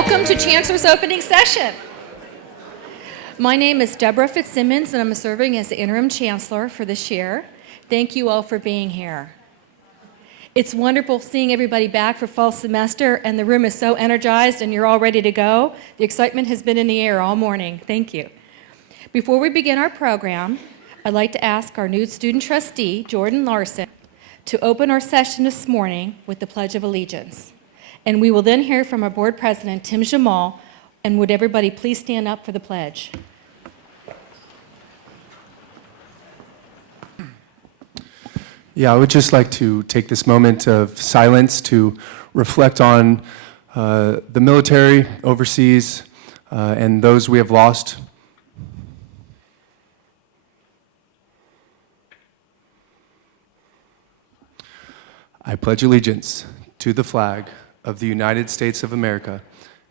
Welcome to Chancellor's opening session. My name is Deborah Fitzsimmons, and I'm serving as the interim Chancellor for this year. Thank you all for being here. It's wonderful seeing everybody back for fall semester, and the room is so energized and you're all ready to go. The excitement has been in the air all morning. Thank you. Before we begin our program, I'd like to ask our new student trustee, Jordan Larson, to open our session this morning with the Pledge of Allegiance. And we will then hear from our board president, Tim Jamal, and would everybody please stand up for the pledge? Yeah, I would just like to take this moment of silence to reflect on the military overseas and those we have lost. I pledge allegiance to the flag of the United States of America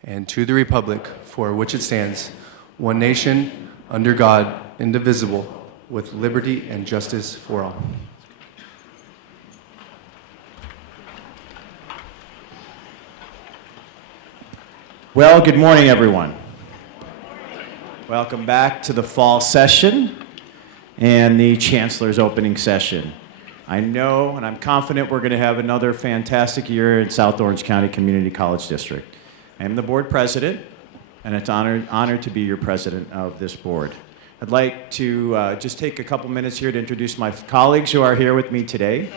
and to the republic for which it stands, one nation, under God, indivisible, with liberty and justice for all. Well, good morning, everyone. Welcome back to the fall session and the Chancellor's opening session. I know and I'm confident we're going to have another fantastic year in South Orange County Community College District. I am the board president, and it's an honor to be your president of this board. I'd like to just take a couple minutes here to introduce my colleagues who are here with me today,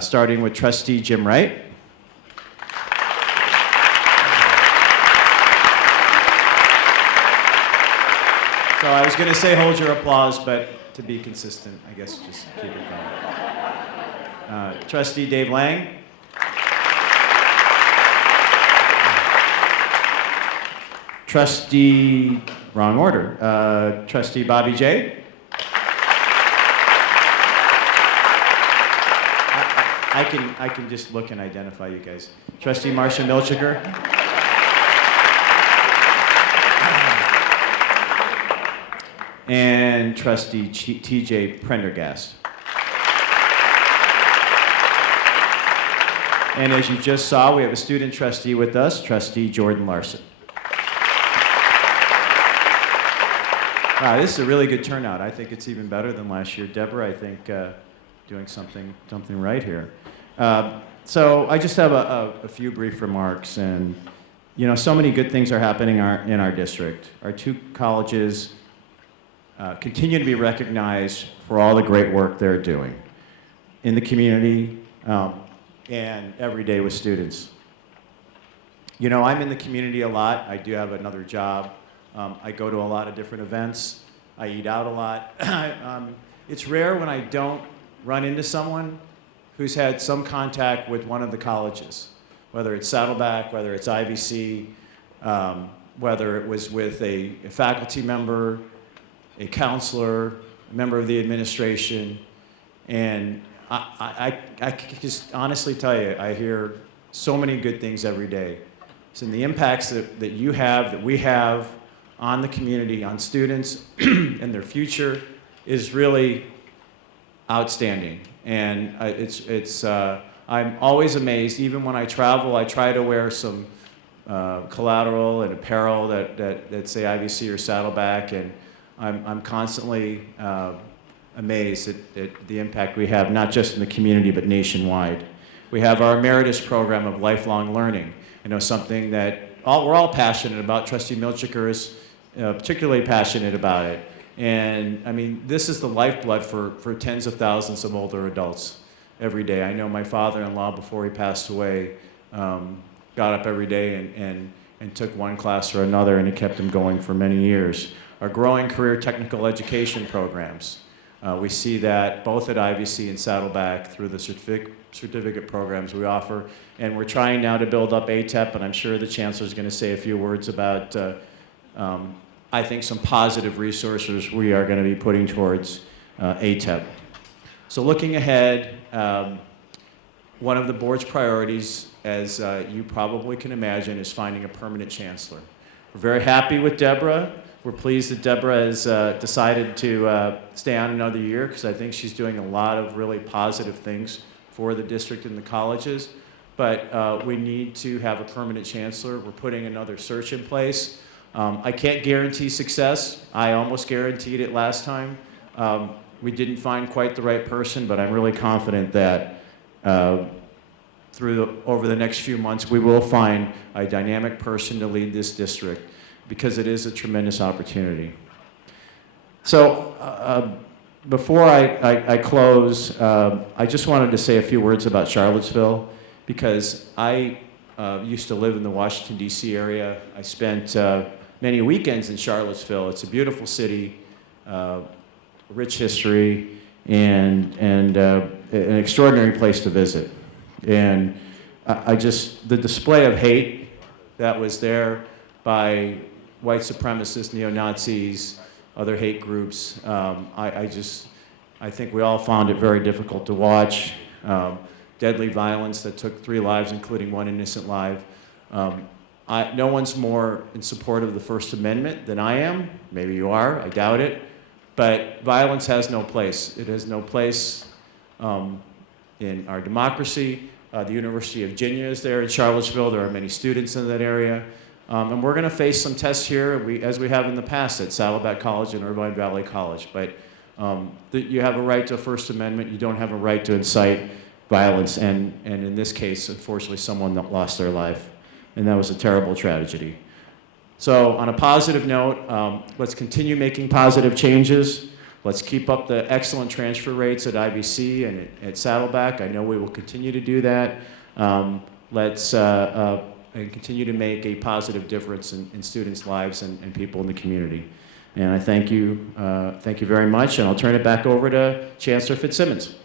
starting with Trustee Jim Wright. So I was going to say hold your applause, but to be consistent, I guess just keep it going. Trustee Dave Lang. Trustee, wrong order, Trustee Bobby J. I can just look and identify you guys. Trustee Marcia Milchiker. And Trustee T.J. Prendergast. And as you just saw, we have a student trustee with us, Trustee Jordan Larson. Wow, this is a really good turnout. I think it's even better than last year. Deborah, I think, doing something right here. So I just have a few brief remarks. And, you know, so many good things are happening in our district. Our two colleges continue to be recognized for all the great work they're doing in the community and every day with students. You know, I'm in the community a lot. I do have another job. I go to a lot of different events. I eat out a lot. It's rare when I don't run into someone who's had some contact with one of the colleges, whether it's Saddleback, whether it's IVC, whether it was with a faculty member, a counselor, a member of the administration, and I can just honestly tell you, I hear so many good things every day. So the impacts that you have, that we have on the community, on students and their future is really outstanding. And I'm always amazed, even when I travel, I try to wear some collateral and apparel that say IVC or Saddleback, and I'm constantly amazed at the impact we have, not just in the community, but nationwide. We have our emeritus program of lifelong learning. You know, something that we're all passionate about. Trustee Milchiker is particularly passionate about it. And I mean, this is the lifeblood for tens of thousands of older adults every day. I know my father-in-law, before he passed away, got up every day and took one class or another, and it kept him going for many years. Our growing career technical education programs. We see that both at IVC and Saddleback through the certificate programs we offer. And we're trying now to build up ATEP, and I'm sure the Chancellor is going to say a few words about, I think, some positive resources we are going to be putting towards ATEP. So looking ahead, one of the board's priorities, as you probably can imagine, is finding a permanent chancellor. We're very happy with Deborah. We're pleased that Deborah has decided to stay on another year, because I think she's doing a lot of really positive things for the district and the colleges. but we need to have a permanent chancellor. We're putting another search in place. I can't guarantee success. I almost guaranteed it last time. We didn't find quite the right person, but I'm really confident that over the next few months, we will find a dynamic person to lead this district because it is a tremendous opportunity. So before I close, I just wanted to say a few words about Charlottesville because I used to live in the Washington, D.C. area. I spent many weekends in Charlottesville. It's a beautiful city, rich history, and an extraordinary place to visit. And the display of hate that was there by white supremacists, neo-Nazis, other hate groups, I think we all found it very difficult to watch. Deadly violence that took 3 lives, including 1 innocent life. No one's more in support of the First Amendment than I am. Maybe you are, I doubt it. But violence has no place. It has no place in our democracy. The University of Virginia is there in Charlottesville. There are many students in that area. And we're going to face some tests here, as we have in the past at Saddleback College and Irvine Valley College. But you have a right to a First Amendment. You don't have a right to incite violence. And in this case, unfortunately, someone that lost their life. And that was a terrible tragedy. So on a positive note, let's continue making positive changes. Let's keep up the excellent transfer rates at IVC and at Saddleback. I know we will continue to do that. Let's continue to make a positive difference in students' lives and people in the community. And I thank you very much, and I'll turn it back over to Chancellor Fitzsimmons.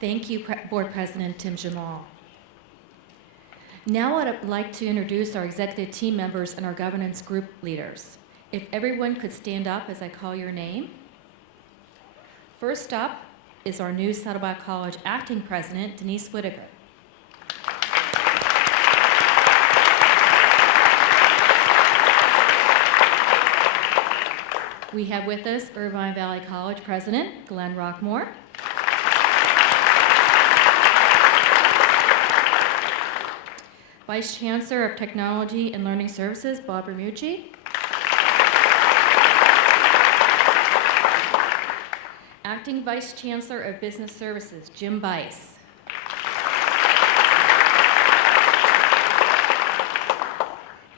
Thank you, Board President Tim Jamal. Now I'd like to introduce our executive team members and our governance group leaders. If everyone could stand up as I call your name. First up is our new Saddleback College Acting President, Denise Whitaker. We have with us Irvine Valley College President, Glenn Rockmore. Vice Chancellor of Technology and Learning Services, Bob Ramucci. Acting Vice Chancellor of Business Services, Jim Bice.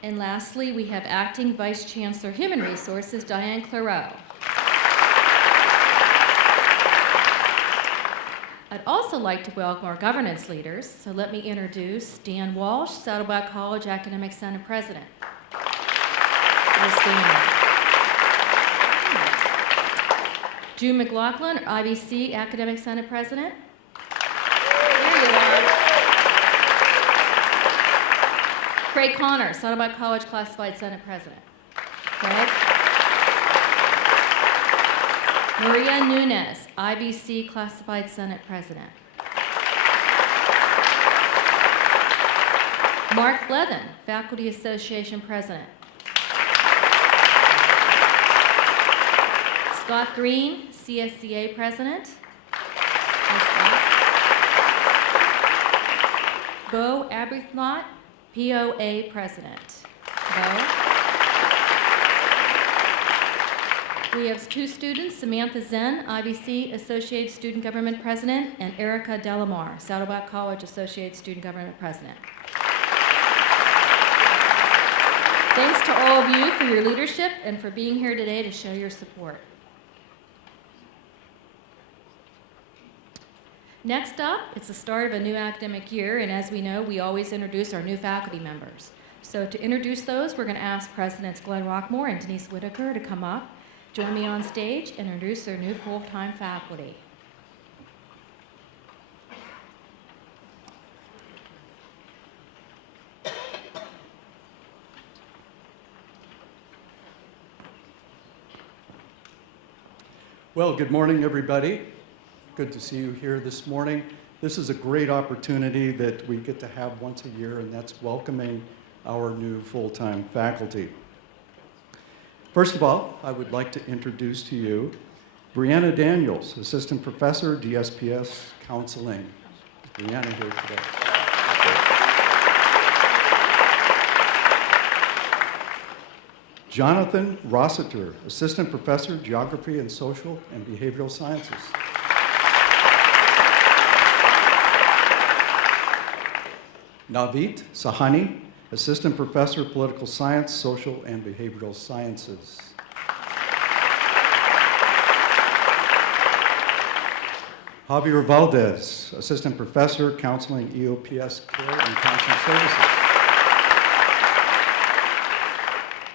And lastly, we have Acting Vice Chancellor Human Resources, Diane Clareau. I'd also like to welcome our governance leaders, so let me introduce Dan Walsh, Saddleback College Academic Senate President. There's Dan. June McLaughlin, IVC Academic Senate President. There you are. Craig Connor, Saddleback College Classified Senate President. Craig. Maria Nunes, IVC Classified Senate President. Mark Blevin, Faculty Association President. Scott Green, CSCA President. Hi, Scott. Bo Aberthlot, POA President. Bo. We have 2 students, Samantha Zen, IVC Associate Student Government President, and Erica Delamar, Saddleback College Associate Student Government President. Thanks to all of you for your leadership and for being here today to show your support. Next up, it's the start of a new academic year, and as we know, we always introduce our new faculty members. So to introduce those, we're going to ask Presidents Glenn Rockmore and Denise Whitaker to come up, join me on stage, and introduce their new full-time faculty. Well, good morning, everybody. Good to see you here this morning. This is a great opportunity that we get to have once a year, and that's welcoming our new full-time faculty. First of all, I would like to introduce to you Brianna Daniels, Assistant Professor, DSPS Counseling. Is Brianna here today? Jonathan Rossiter, Assistant Professor, Geography and Social and Behavioral Sciences. Navit Sahani, Assistant Professor, Political Science, Social and Behavioral Sciences. Javier Valdez, Assistant Professor, Counseling, EOPS Care and Counseling Services.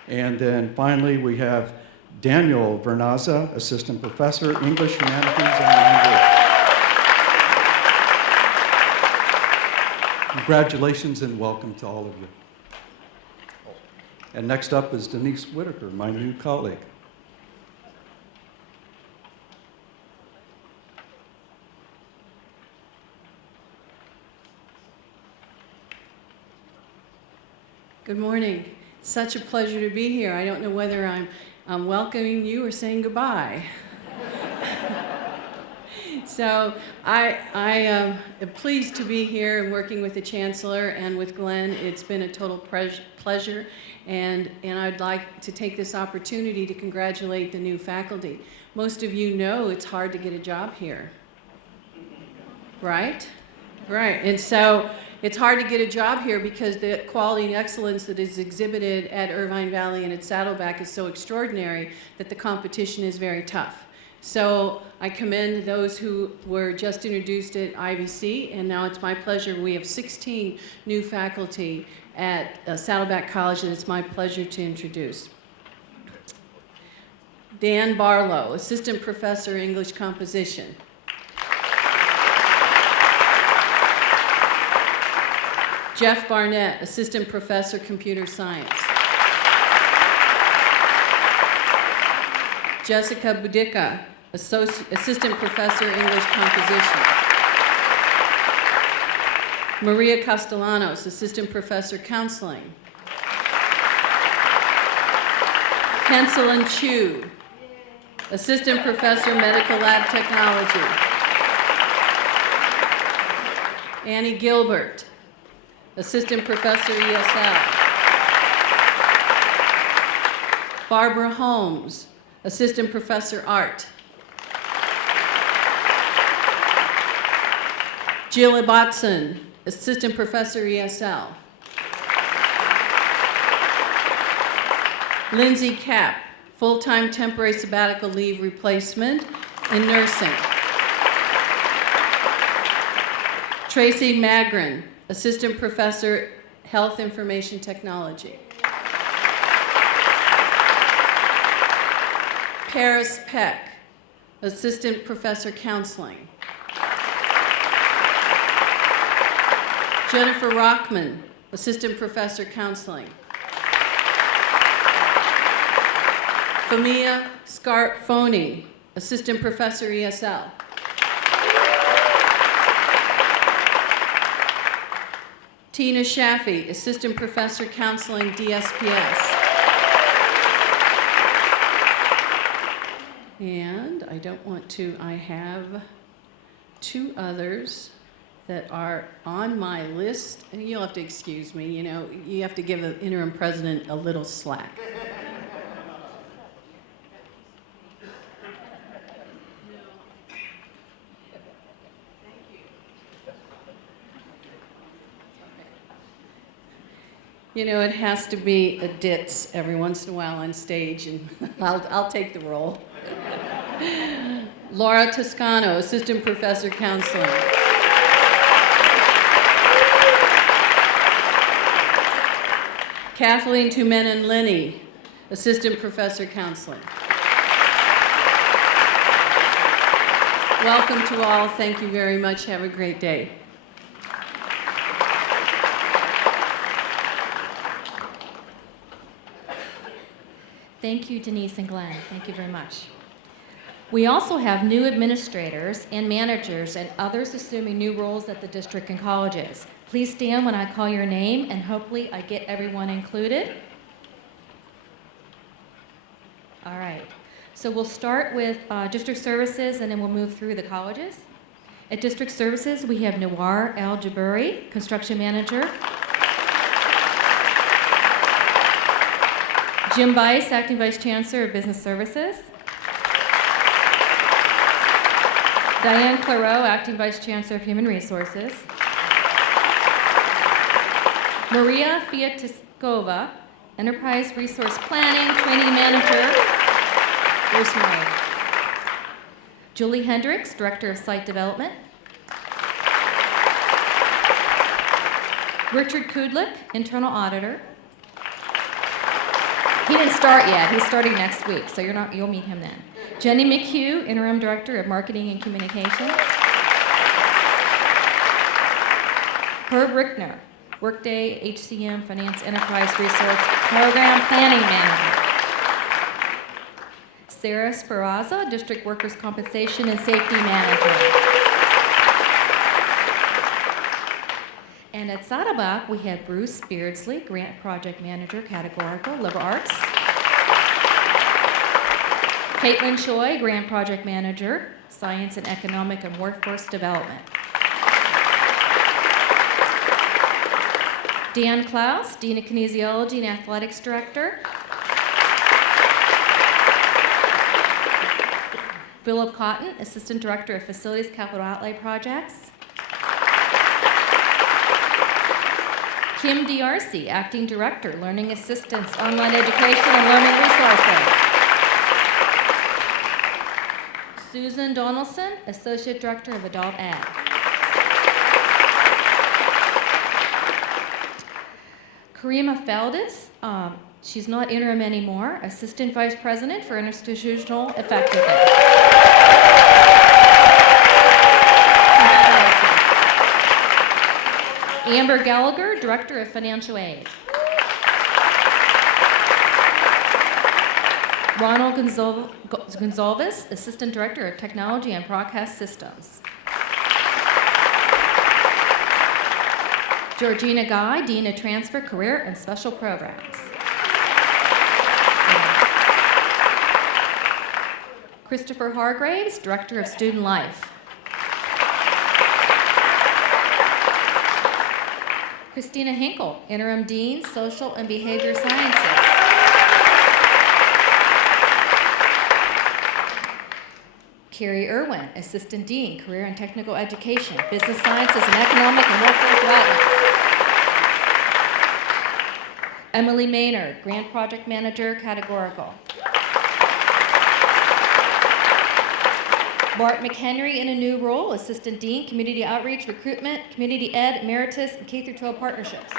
And then finally, we have Daniel Vernaza, Assistant Professor, English, Humanities, and Language. Congratulations and welcome to all of you. And next up is Denise Whitaker, my new colleague. Good morning. It's such a pleasure to be here. I don't know whether I'm welcoming you or saying goodbye. So I am pleased to be here and working with the Chancellor and with Glenn. It's been a total pleasure, and I'd like to take this opportunity to congratulate the new faculty. Most of you know it's hard to get a job here, right? Right, and so it's hard to get a job here because the quality and excellence that is exhibited at Irvine Valley and at Saddleback is so extraordinary that the competition is very tough. So I commend those who were just introduced at IVC, and now it's my pleasure. We have 16 new faculty at Saddleback College that it's my pleasure to introduce. Dan Barlow, Assistant Professor, English Composition. Jeff Barnett, Assistant Professor, Computer Science. Jessica Budica, Assistant Professor, English Composition. Maria Castellanos, Assistant Professor, Counseling. Henselin Chu, Assistant Professor, Medical Lab Technology. Annie Gilbert, Assistant Professor, ESL. Barbara Holmes, Assistant Professor, Art. Jill Ibbotson, Assistant Professor, ESL. Lindsay Kapp, Full-Time Temporary Sabbatical Leave Replacement in Nursing. Tracy Magrin, Assistant Professor, Health Information Technology. Paris Peck, Assistant Professor, Counseling. Jennifer Rockman, Assistant Professor, Counseling. Famia Scarfoni, Assistant Professor, ESL. Tina Shaffey, Assistant Professor, Counseling, DSPS. And I have two others that are on my list. And you'll have to excuse me, you have to give the interim president a little slack. It has to be a ditz every once in a while on stage, and I'll take the role. Laura Toscano, Assistant Professor, Counseling. Kathleen Tumenin-Linney, Assistant Professor, Counseling. Welcome to all. Thank you very much. Have a great day. Thank you, Denise and Glenn. Thank you very much. We also have new administrators and managers and others assuming new roles at the district and colleges. Please stand when I call your name, and hopefully I get everyone included. All right. So we'll start with district services, and then we'll move through the colleges. At district services, we have Nawar Al-Jabari, construction manager. Jim Bice, acting vice chancellor of business services. Diane Clareau, acting vice chancellor of human resources. Maria Fiatiskova, enterprise resource planning training manager. Where's Maria? Julie Hendricks, director of site development. Richard Kudlik, internal auditor. He didn't start yet. He's starting next week, so you'll meet him then. Jenny McHugh, interim director of marketing and communications. Herb Rickner, Workday HCM Finance Enterprise Resource Program Planning Manager. Sarah Speraza, District Workers' Compensation and Safety Manager. And at Saddleback, we have Bruce Beardsley, Grant Project Manager, Categorical, Liberal Arts. Caitlin Choi, Grant Project Manager, Science and Economic and Workforce Development. Dan Klaus, Dean of Kinesiology and Athletics Director. Philip Cotton, Assistant Director of Facilities Capital Outlay Projects. Kim D'Arcy, Acting Director, Learning Assistance, Online Education and Learning Resources. Susan Donaldson, Associate Director of Adult Ed. Karima Feldis, she's not interim anymore, Assistant Vice President for Institutional Effectiveness. Amber Gallagher, Director of Financial Aid. Ronald Gonzalez, Assistant Director of Technology and Broadcast Systems. Georgina Guy, Dean of Transfer, Career and Special Programs. Christopher Hargraves, Director of Student Life. Christina Hinkle, Interim Dean, Social and Behavior Sciences. Carrie Irwin, Assistant Dean, Career and Technical Education, Business Sciences and Economic and Workforce Development. Emily Maynard, Grant Project Manager, Categorical. Bart McHenry in a new role, Assistant Dean, Community Outreach, Recruitment, Community Ed, Emeritus, and K-12 Partnerships.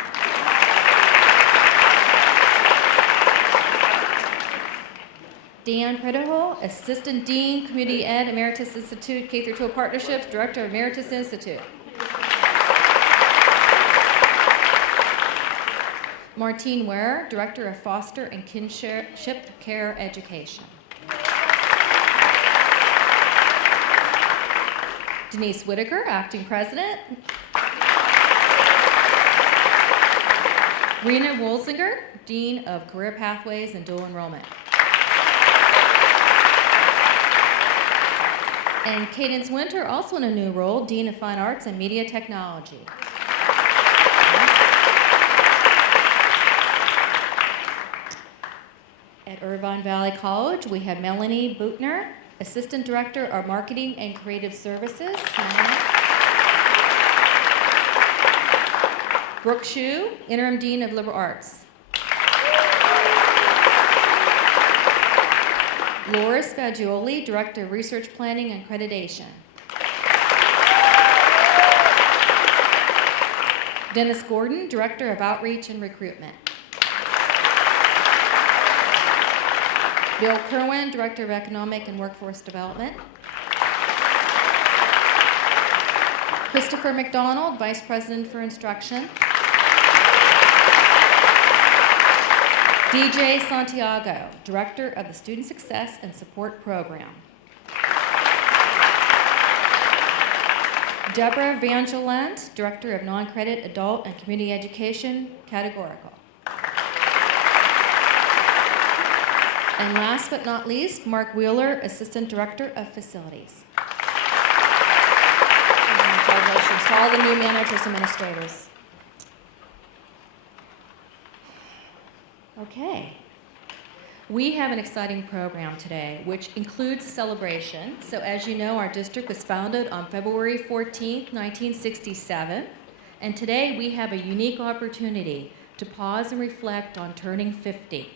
Dan Predahol, Assistant Dean, Community Ed, Emeritus Institute, K-12 Partnerships, Director of Emeritus Institute. Martine Ware, Director of Foster and Kinship Care Education. Denise Whitaker, Acting President. Rena Wolzinger, Dean of Career Pathways and Dual Enrollment. And Cadence Winter, also in a new role, Dean of Fine Arts and Media Technology. At Irvine Valley College, we have Melanie Bootner, Assistant Director of Marketing and Creative Services. Brooke Shue, Interim Dean of Liberal Arts. Laura Spagioli, Director of Research Planning and Accreditation. Dennis Gordon, Director of Outreach and Recruitment. Bill Kerwin, Director of Economic and Workforce Development. Christopher McDonald, Vice President for Instruction. DJ Santiago, Director of the Student Success and Support Program. Deborah Vangelant, Director of Non-Credit Adult and Community Education, Categorical. And last but not least, Mark Wheeler, Assistant Director of Facilities. Congratulations to all the new managers and administrators. Okay. We have an exciting program today, which includes a celebration. So as you know, our district was founded on February 14th, 1967. And today we have a unique opportunity to pause and reflect on turning 50.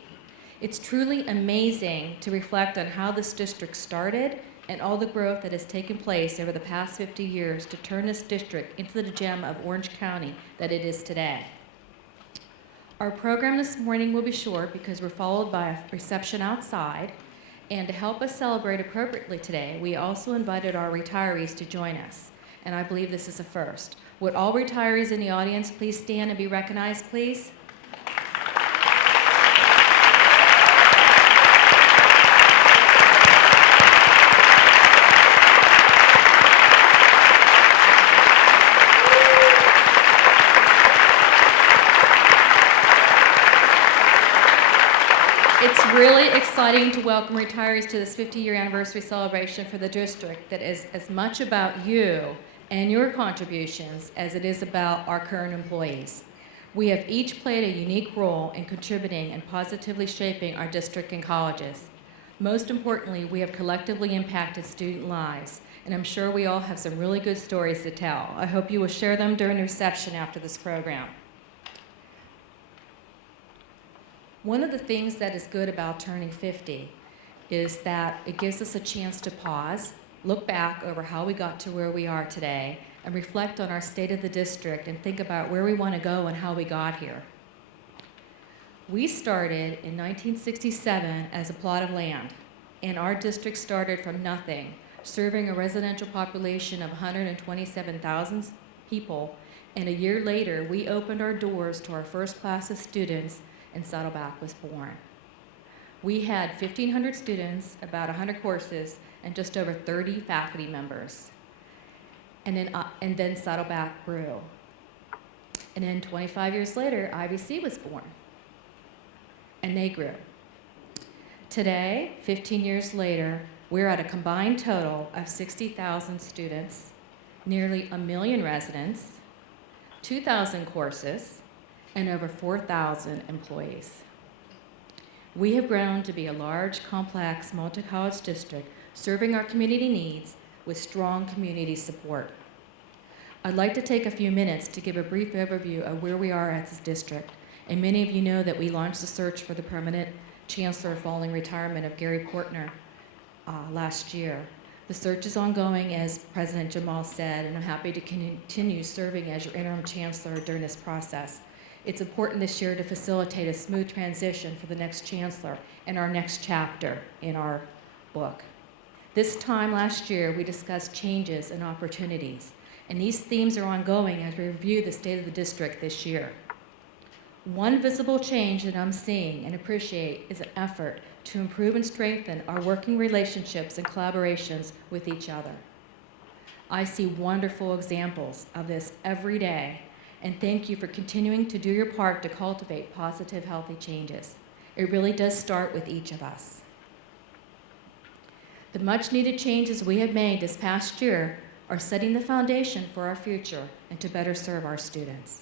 It's truly amazing to reflect on how this district started and all the growth that has taken place over the past 50 years to turn this district into the gem of Orange County that it is today. Our program this morning will be short because we're followed by a reception outside. And to help us celebrate appropriately today, we also invited our retirees to join us. And I believe this is a first. Would all retirees in the audience please stand and be recognized, please? It's really exciting to welcome retirees to this 50-year anniversary celebration for the district that is as much about you and your contributions as it is about our current employees. We have each played a unique role in contributing and positively shaping our district and colleges. Most importantly, we have collectively impacted student lives, and I'm sure we all have some really good stories to tell. I hope you will share them during the reception after this program. One of the things that is good about turning 50 is that it gives us a chance to pause, look back over how we got to where we are today, and reflect on our state of the district and think about where we want to go and how we got here. We started in 1967 as a plot of land, and our district started from nothing, serving a residential population of 127,000 people, and a year later, we opened our doors to our first class of students, and Saddleback was born. We had 1,500 students, about 100 courses, and just over 30 faculty members. And then Saddleback grew. And then 25 years later, IBC was born, and they grew. Today, 15 years later, we're at a combined total of 60,000 students, nearly 1 million residents, 2,000 courses, and over 4,000 employees. We have grown to be a large, complex, multi-college district serving our community needs with strong community support. I'd like to take a few minutes to give a brief overview of where we are at this district. And many of you know that we launched the search for the permanent chancellor following retirement of Gary Portner last year. The search is ongoing, as President Jamal said, and I'm happy to continue serving as your interim chancellor during this process. It's important this year to facilitate a smooth transition for the next chancellor and our next chapter in our book. This time last year, we discussed changes and opportunities, and these themes are ongoing as we review the state of the district this year. One visible change that I'm seeing and appreciate is an effort to improve and strengthen our working relationships and collaborations with each other. I see wonderful examples of this every day, and thank you for continuing to do your part to cultivate positive, healthy changes. It really does start with each of us. The much-needed changes we have made this past year are setting the foundation for our future and to better serve our students.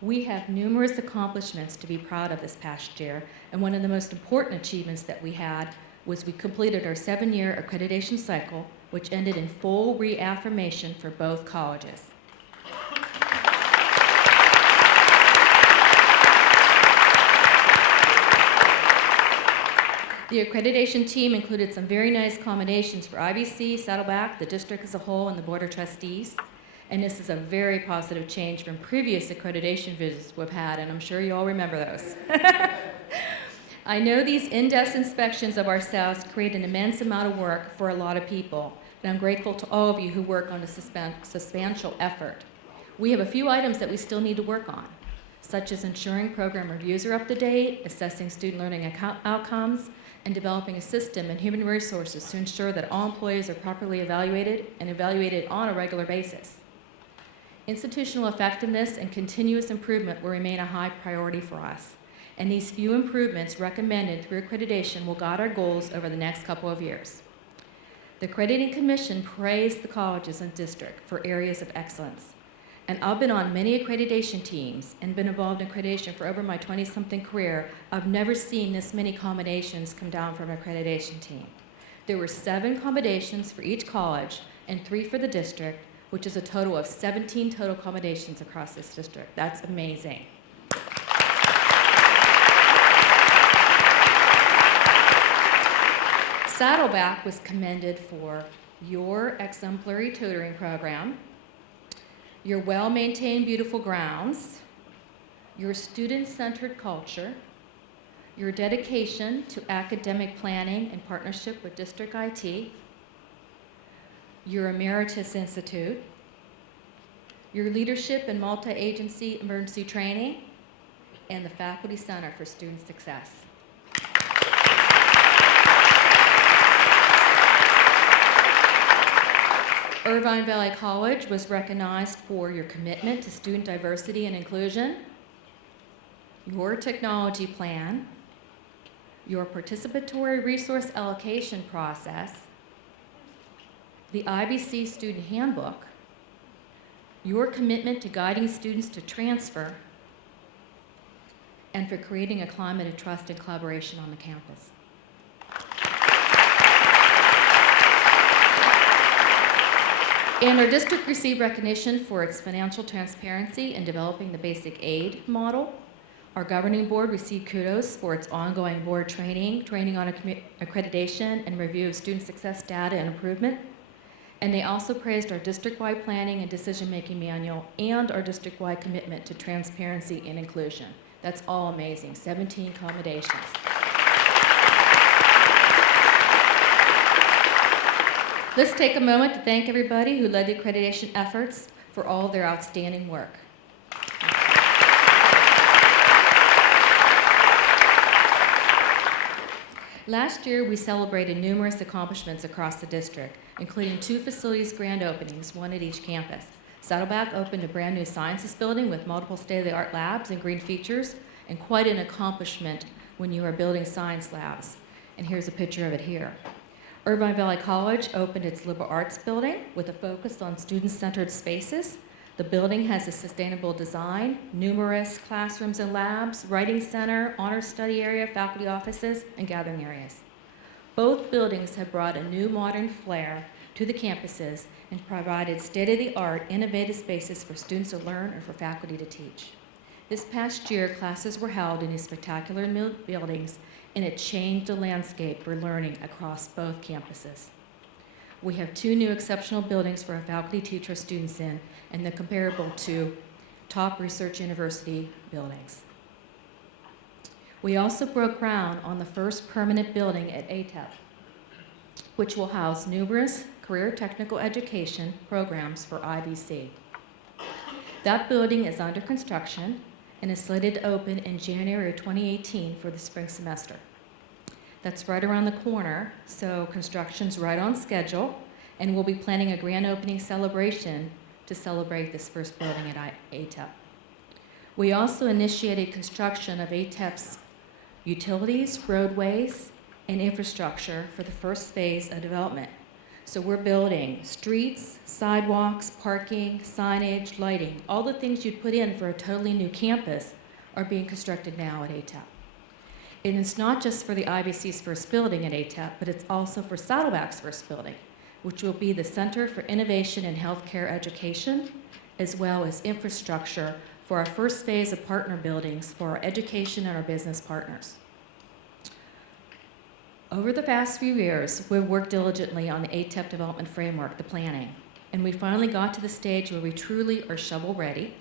We have numerous accomplishments to be proud of this past year, and one of the most important achievements that we had was we completed our 7-year accreditation cycle, which ended in full reaffirmation for both colleges. The accreditation team included some very nice accommodations for IBC, Saddleback, the district as a whole, and the Board of Trustees. And this is a very positive change from previous accreditation visits we've had, and I'm sure you all remember those. I know these in-depth inspections of ourselves create an immense amount of work for a lot of people, and I'm grateful to all of you who work on a substantial effort. We have a few items that we still need to work on, such as ensuring program reviews are up to date, assessing student learning outcomes, and developing a system and human resources to ensure that all employees are properly evaluated and evaluated on a regular basis. Institutional effectiveness and continuous improvement will remain a high priority for us. and these few improvements recommended through accreditation will guide our goals over the next couple of years. The Accrediting Commission praised the colleges and district for areas of excellence. And I've been on many accreditation teams and been involved in accreditation for over my 20-something career. I've never seen this many commendations come down from an accreditation team. There were 7 commendations for each college and 3 for the district, which is a total of 17 total commendations across this district. That's amazing. Saddleback was commended for your exemplary tutoring program, your well-maintained, beautiful grounds, your student-centered culture, your dedication to academic planning in partnership with District IT, your Emeritus Institute, your leadership in multi-agency emergency training, and the Faculty Center for Student Success. Irvine Valley College was recognized for your commitment to student diversity and inclusion, your technology plan, your participatory resource allocation process, the IBC student handbook, your commitment to guiding students to transfer, and for creating a climate of trust and collaboration on the campus. And our district received recognition for its financial transparency in developing the basic aid model. Our governing board received kudos for its ongoing board training on accreditation and review of student success data and improvement. And they also praised our district-wide planning and decision-making manual and our district-wide commitment to transparency and inclusion. That's all amazing, 17 commendations. Let's take a moment to thank everybody who led the accreditation efforts for all their outstanding work. Last year, we celebrated numerous accomplishments across the district, including 2 facilities grand openings, 1 at each campus. Saddleback opened a brand new sciences building with multiple state-of-the-art labs and green features, and quite an accomplishment when you are building science labs. And here's a picture of it here. Irvine Valley College opened its liberal arts building with a focus on student-centered spaces. The building has a sustainable design, numerous classrooms and labs, writing center, honor study area, faculty offices, and gathering areas. Both buildings have brought a new modern flair to the campuses and provided state-of-the-art, innovative spaces for students to learn or for faculty to teach. This past year, classes were held in these spectacular new buildings, and it changed the landscape for learning across both campuses. We have 2 new exceptional buildings for our faculty, teachers, students in, and they're comparable to top research university buildings. We also broke ground on the first permanent building at ATEP, which will house numerous career technical education programs for IBC. That building is under construction and is slated to open in January of 2018 for the spring semester. That's right around the corner, so construction's right on schedule, and we'll be planning a grand opening celebration to celebrate this first building at ATEP. We also initiated construction of ATEP's utilities, roadways, and infrastructure for the first phase of development. So we're building streets, sidewalks, parking, signage, lighting. All the things you'd put in for a totally new campus are being constructed now at ATEP. And it's not just for the IBC's first building at ATEP, but it's also for Saddleback's first building, which will be the Center for Innovation in Healthcare Education, as well as infrastructure for our first phase of partner buildings for our education and our business partners. Over the past few years, we've worked diligently on the ATEP development framework, the planning, and we finally got to the stage where we truly are shovel-ready.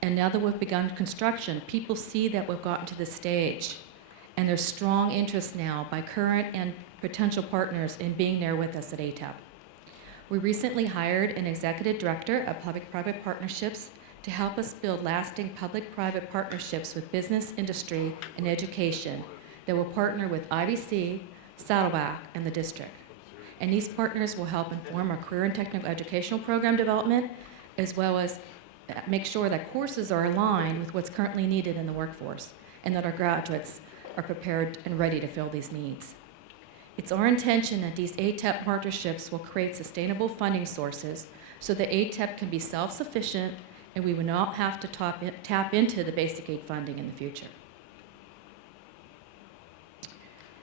And now that we've begun construction, people see that we've gotten to this stage, and there's strong interest now by current and potential partners in being there with us at ATEP. We recently hired an executive director of public-private partnerships to help us build lasting public-private partnerships with business, industry, and education that will partner with IBC, Saddleback, and the district. And these partners will help inform our career and technical educational program development, as well as make sure that courses are aligned with what's currently needed in the workforce. and that our graduates are prepared and ready to fill these needs. It's our intention that these ATEP partnerships will create sustainable funding sources so that ATEP can be self-sufficient and we will not have to tap into the basic aid funding in the future.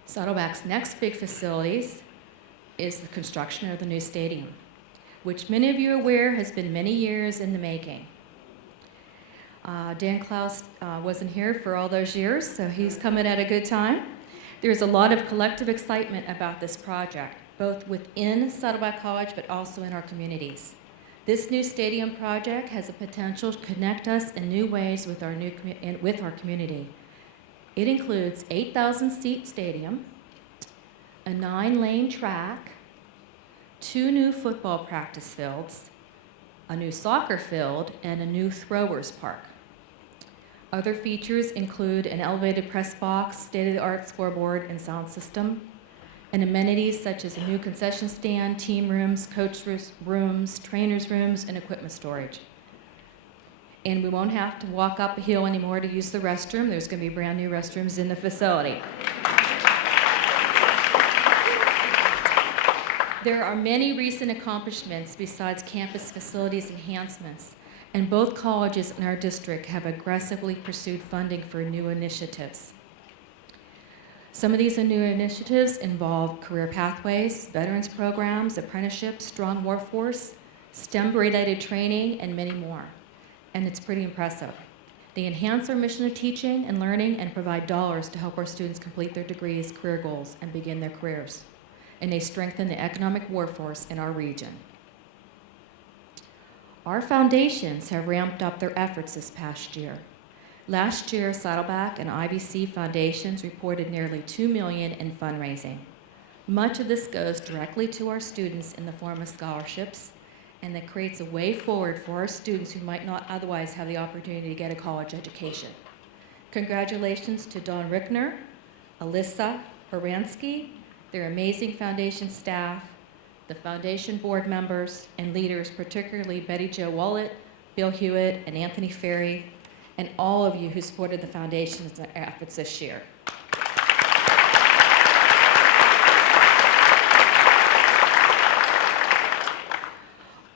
Saddleback's next big facilities is the construction of the new stadium, which many of you are aware has been many years in the making. Dan Klaus wasn't here for all those years, so he's coming at a good time. There's a lot of collective excitement about this project, both within Saddleback College but also in our communities. This new stadium project has the potential to connect us in new ways with our community. It includes 8,000-seat stadium, a 9-lane track, 2 new football practice fields, a new soccer field, and a new throwers park. Other features include an elevated press box, state-of-the-art scoreboard and sound system, and amenities such as a new concession stand, team rooms, coach rooms, trainers' rooms, and equipment storage. And we won't have to walk up a hill anymore to use the restroom. There's going to be brand new restrooms in the facility. There are many recent accomplishments besides campus facilities enhancements, and both colleges in our district have aggressively pursued funding for new initiatives. Some of these new initiatives involve career pathways, veterans programs, apprenticeships, strong workforce, STEM-related training, and many more. And it's pretty impressive. They enhance our mission of teaching and learning and provide dollars to help our students complete their degrees, career goals, and begin their careers. And they strengthen the economic workforce in our region. Our foundations have ramped up their efforts this past year. Last year, Saddleback and IBC foundations reported nearly $2 million in fundraising. Much of this goes directly to our students in the form of scholarships, and that creates a way forward for our students who might not otherwise have the opportunity to get a college education. Congratulations to Dawn Rickner, Alyssa Horansky, their amazing foundation staff, the foundation board members and leaders, particularly Betty Jo Wallet, Bill Hewitt, and Anthony Ferry, and all of you who supported the foundation's efforts this year.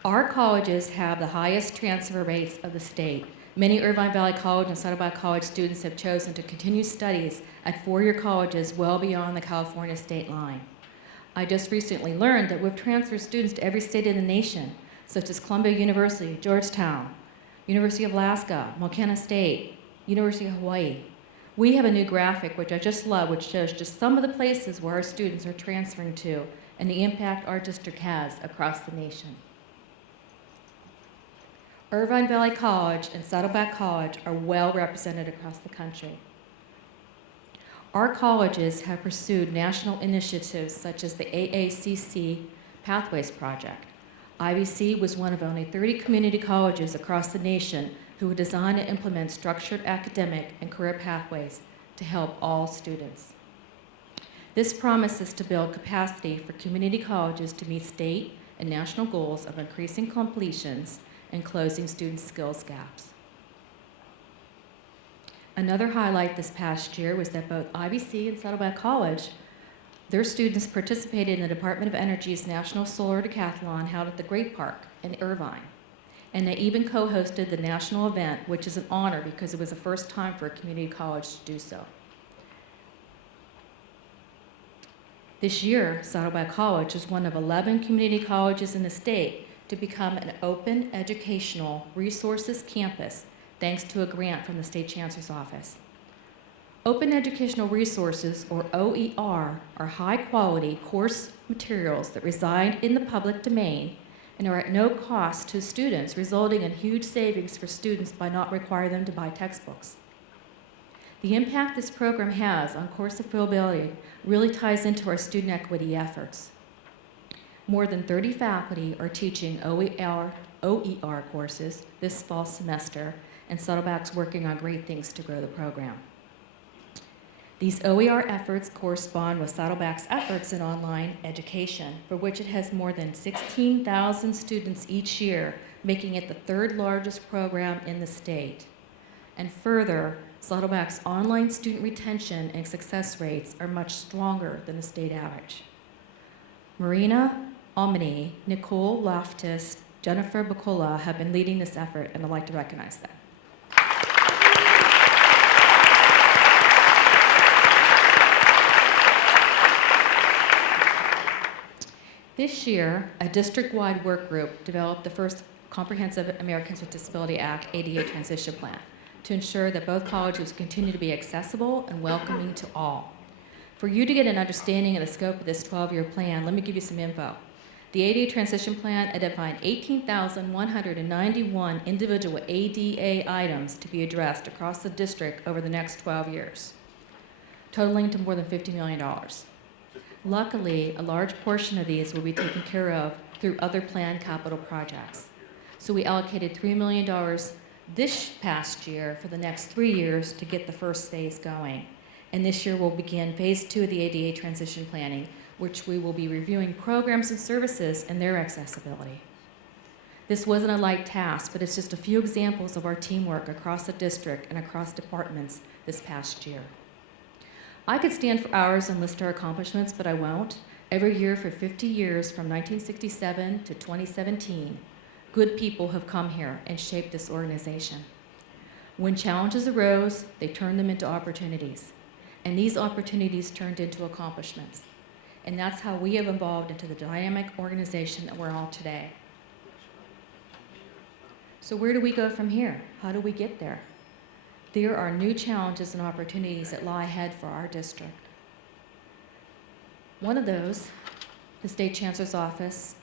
Our colleges have the highest transfer rates of the state. Many Irvine Valley College and Saddleback College students have chosen to continue studies at four-year colleges well beyond the California state line. I just recently learned that we've transferred students to every state in the nation, such as Columbia University, Georgetown, University of Alaska, Montana State, University of Hawaii. We have a new graphic, which I just love, which shows just some of the places where our students are transferring to and the impact our district has across the nation. Irvine Valley College and Saddleback College are well represented across the country. Our colleges have pursued national initiatives such as the AACC Pathways Project. IBC was one of only 30 community colleges across the nation who would design and implement structured academic and career pathways to help all students. This promises to build capacity for community colleges to meet state and national goals of increasing completions and closing student skills gaps. Another highlight this past year was that both IBC and Saddleback College, their students participated in the Department of Energy's National Solar Decathlon held at the Great Park in Irvine. And they even co-hosted the national event, which is an honor because it was the first time for a community college to do so. This year, Saddleback College is one of 11 community colleges in the state to become an open educational resources campus thanks to a grant from the State Chancellor's Office. Open Educational Resources, or OER, are high-quality course materials that reside in the public domain and are at no cost to students, resulting in huge savings for students by not requiring them to buy textbooks. The impact this program has on course affordability really ties into our student equity efforts. More than 30 faculty are teaching OER courses this fall semester, and Saddleback's working on great things to grow the program. These OER efforts correspond with Saddleback's efforts in online education, for which it has more than 16,000 students each year, making it the third largest program in the state. And further, Saddleback's online student retention and success rates are much stronger than the state average. Marina Omni, Nicole Loftus, Jennifer Bacola have been leading this effort, and I'd like to recognize them. This year, a district-wide work group developed the first comprehensive Americans with Disability Act ADA transition plan to ensure that both colleges continue to be accessible and welcoming to all. For you to get an understanding of the scope of this 12-year plan, let me give you some info. The ADA transition plan identified 18,191 individual ADA items to be addressed across the district over the next 12 years, totaling to more than $50 million. Luckily, a large portion of these will be taken care of through other planned capital projects. So we allocated $3 million this past year for the next 3 years to get the first phase going. And this year we'll begin phase 2 of the ADA transition planning, which we will be reviewing programs and services and their accessibility. This wasn't a light task, but it's just a few examples of our teamwork across the district and across departments this past year. I could stand for hours and list our accomplishments, but I won't. Every year for 50 years, from 1967 to 2017, good people have come here and shaped this organization. When challenges arose, they turned them into opportunities. And these opportunities turned into accomplishments. And that's how we have evolved into the dynamic organization that we're all today. So where do we go from here? How do we get there? There are new challenges and opportunities that lie ahead for our district. One of those, the State Chancellor's Office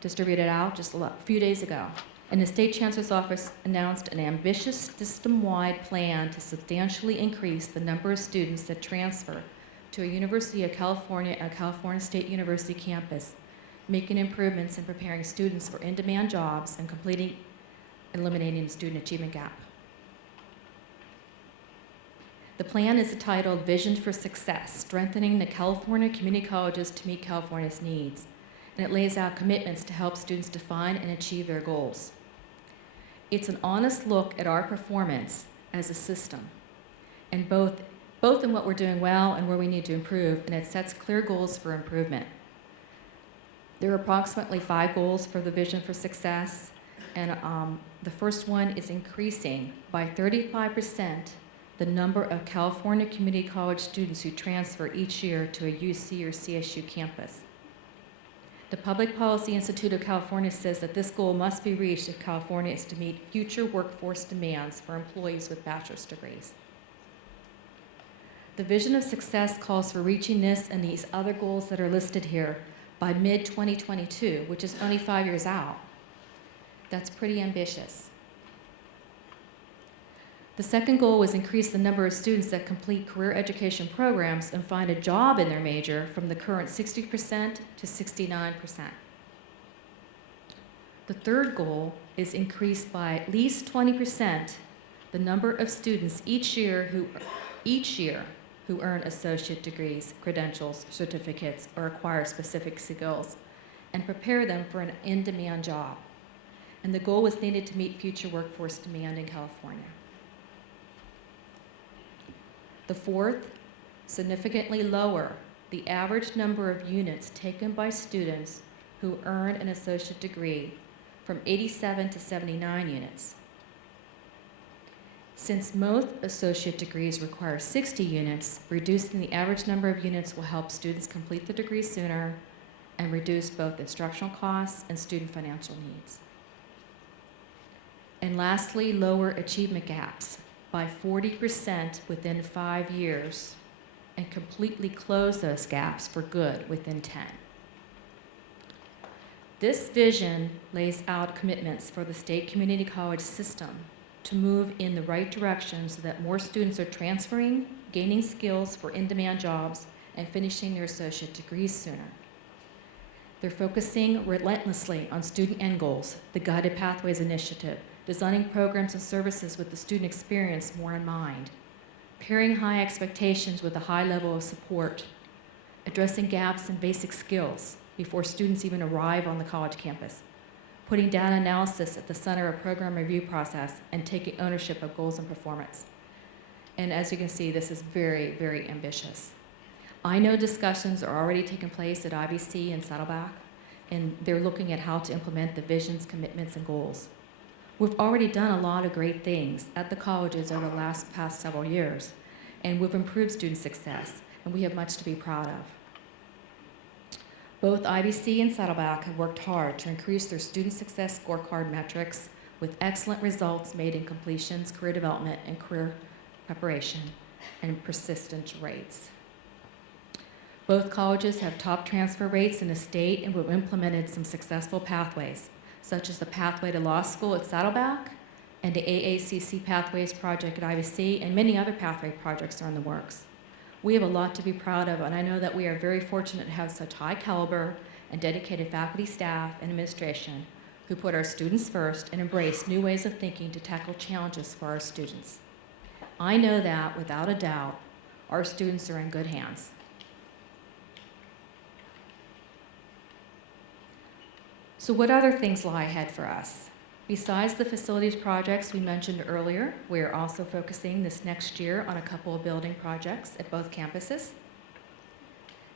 distributed out just a few days ago. And the State Chancellor's Office announced an ambitious system-wide plan to substantially increase the number of students that transfer to a University of California and California State University campus, making improvements in preparing students for in-demand jobs and eliminating the student achievement gap. The plan is titled Vision for Success, Strengthening the California Community Colleges to Meet California's Needs, and it lays out commitments to help students define and achieve their goals. It's an honest look at our performance as a system, and both in what we're doing well and where we need to improve, and it sets clear goals for improvement. There are approximately 5 goals for the Vision for Success, and the first one is increasing by 35% the number of California community college students who transfer each year to a UC or CSU campus. The Public Policy Institute of California says that this goal must be reached if California is to meet future workforce demands for employees with bachelor's degrees. The Vision of Success calls for reaching this and these other goals that are listed here by mid-2022, which is only 5 years out. That's pretty ambitious. The second goal was increase the number of students that complete career education programs and find a job in their major from the current 60% to 69%. The third goal is increase by at least 20% the number of students each year who earn associate degrees, credentials, certificates, or acquire specific skills, and prepare them for an in-demand job. And the goal was needed to meet future workforce demand in California. The fourth, significantly lower the average number of units taken by students who earn an associate degree from 87 to 79 units. Since most associate degrees require 60 units, reducing the average number of units will help students complete the degree sooner and reduce both instructional costs and student financial needs. And lastly, lower achievement gaps by 40% within 5 years and completely close those gaps for good within 10. This vision lays out commitments for the state community college system to move in the right direction so that more students are transferring, gaining skills for in-demand jobs, and finishing their associate degrees sooner. They're focusing relentlessly on student end goals, the Guided Pathways Initiative, designing programs and services with the student experience more in mind, pairing high expectations with a high level of support, addressing gaps in basic skills before students even arrive on the college campus, putting data analysis at the center of program review process, and taking ownership of goals and performance. And as you can see, this is very, very ambitious. I know discussions are already taking place at IBC and Saddleback, and they're looking at how to implement the visions, commitments, and goals. We've already done a lot of great things at the colleges over the past several years, and we've improved student success, and we have much to be proud of. Both IBC and Saddleback have worked hard to increase their student success scorecard metrics with excellent results made in completions, career development, and career preparation, and persistence rates. Both colleges have top transfer rates in the state, and we've implemented some successful pathways, such as the Pathway to Law School at Saddleback and the AACC Pathways Project at IBC, and many other pathway projects are in the works. We have a lot to be proud of, and I know that we are very fortunate to have such high caliber and dedicated faculty, staff, and administration who put our students first and embrace new ways of thinking to tackle challenges for our students. I know that, without a doubt, our students are in good hands. So what other things lie ahead for us? Besides the facilities projects we mentioned earlier, we are also focusing this next year on a couple of building projects at both campuses.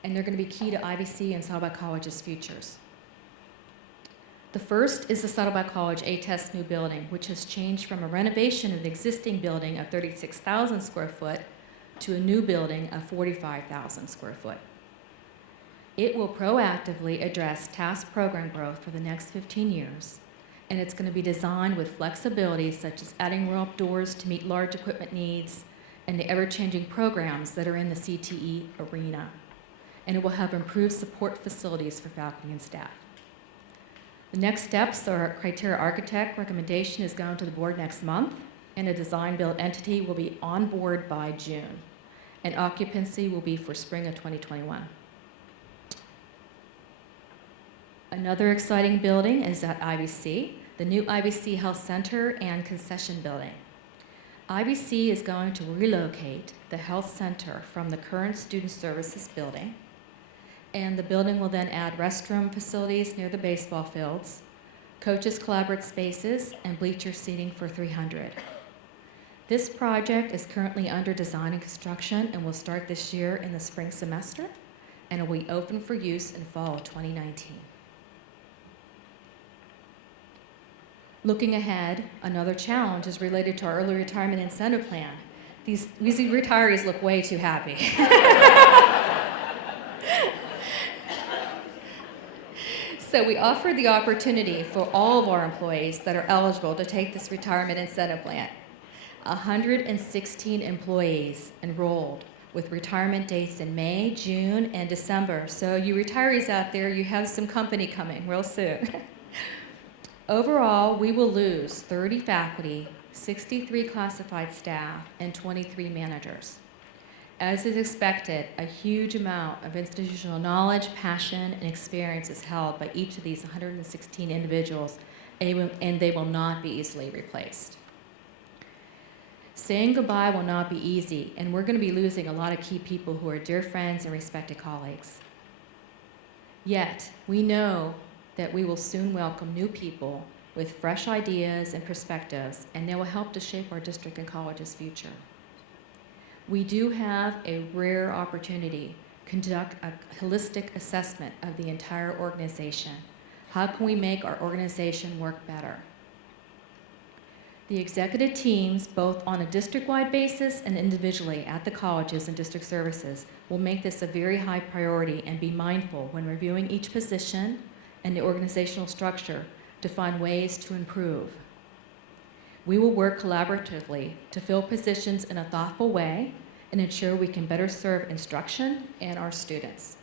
And they're going to be key to IBC and Saddleback College's futures. The first is the Saddleback College ATES new building, which has changed from a renovation of the existing building of 36,000 square foot to a new building of 45,000 square foot. It will proactively address task program growth for the next 15 years, and it's going to be designed with flexibility such as adding roll-up doors to meet large equipment needs and the ever-changing programs that are in the CTE arena. And it will have improved support facilities for faculty and staff. The next steps are criteria architect recommendation is going to the board next month, and a design-build entity will be on board by June, and occupancy will be for spring of 2021. Another exciting building is at IBC, the new IBC Health Center and Concession Building. IBC is going to relocate the health center from the current Student Services building, and the building will then add restroom facilities near the baseball fields, coaches' collaborative spaces, and bleacher seating for 300. This project is currently under design and construction and will start this year in the spring semester, and it will be open for use in fall of 2019. Looking ahead, another challenge is related to our early retirement incentive plan. These retirees look way too happy. So we offered the opportunity for all of our employees that are eligible to take this retirement incentive plan. 116 employees enrolled with retirement dates in May, June, and December. So you retirees out there, you have some company coming real soon. Overall, we will lose 30 faculty, 63 classified staff, and 23 managers. As is expected, a huge amount of institutional knowledge, passion, and experience is held by each of these 116 individuals, and they will not be easily replaced. Saying goodbye will not be easy, and we're going to be losing a lot of key people who are dear friends and respected colleagues. Yet, we know that we will soon welcome new people with fresh ideas and perspectives, and they will help to shape our district and college's future. We do have a rare opportunity to conduct a holistic assessment of the entire organization. How can we make our organization work better? The executive teams, both on a district-wide basis and individually at the colleges and district services, will make this a very high priority and be mindful when reviewing each position and the organizational structure to find ways to improve. We will work collaboratively to fill positions in a thoughtful way and ensure we can better serve instruction and our students.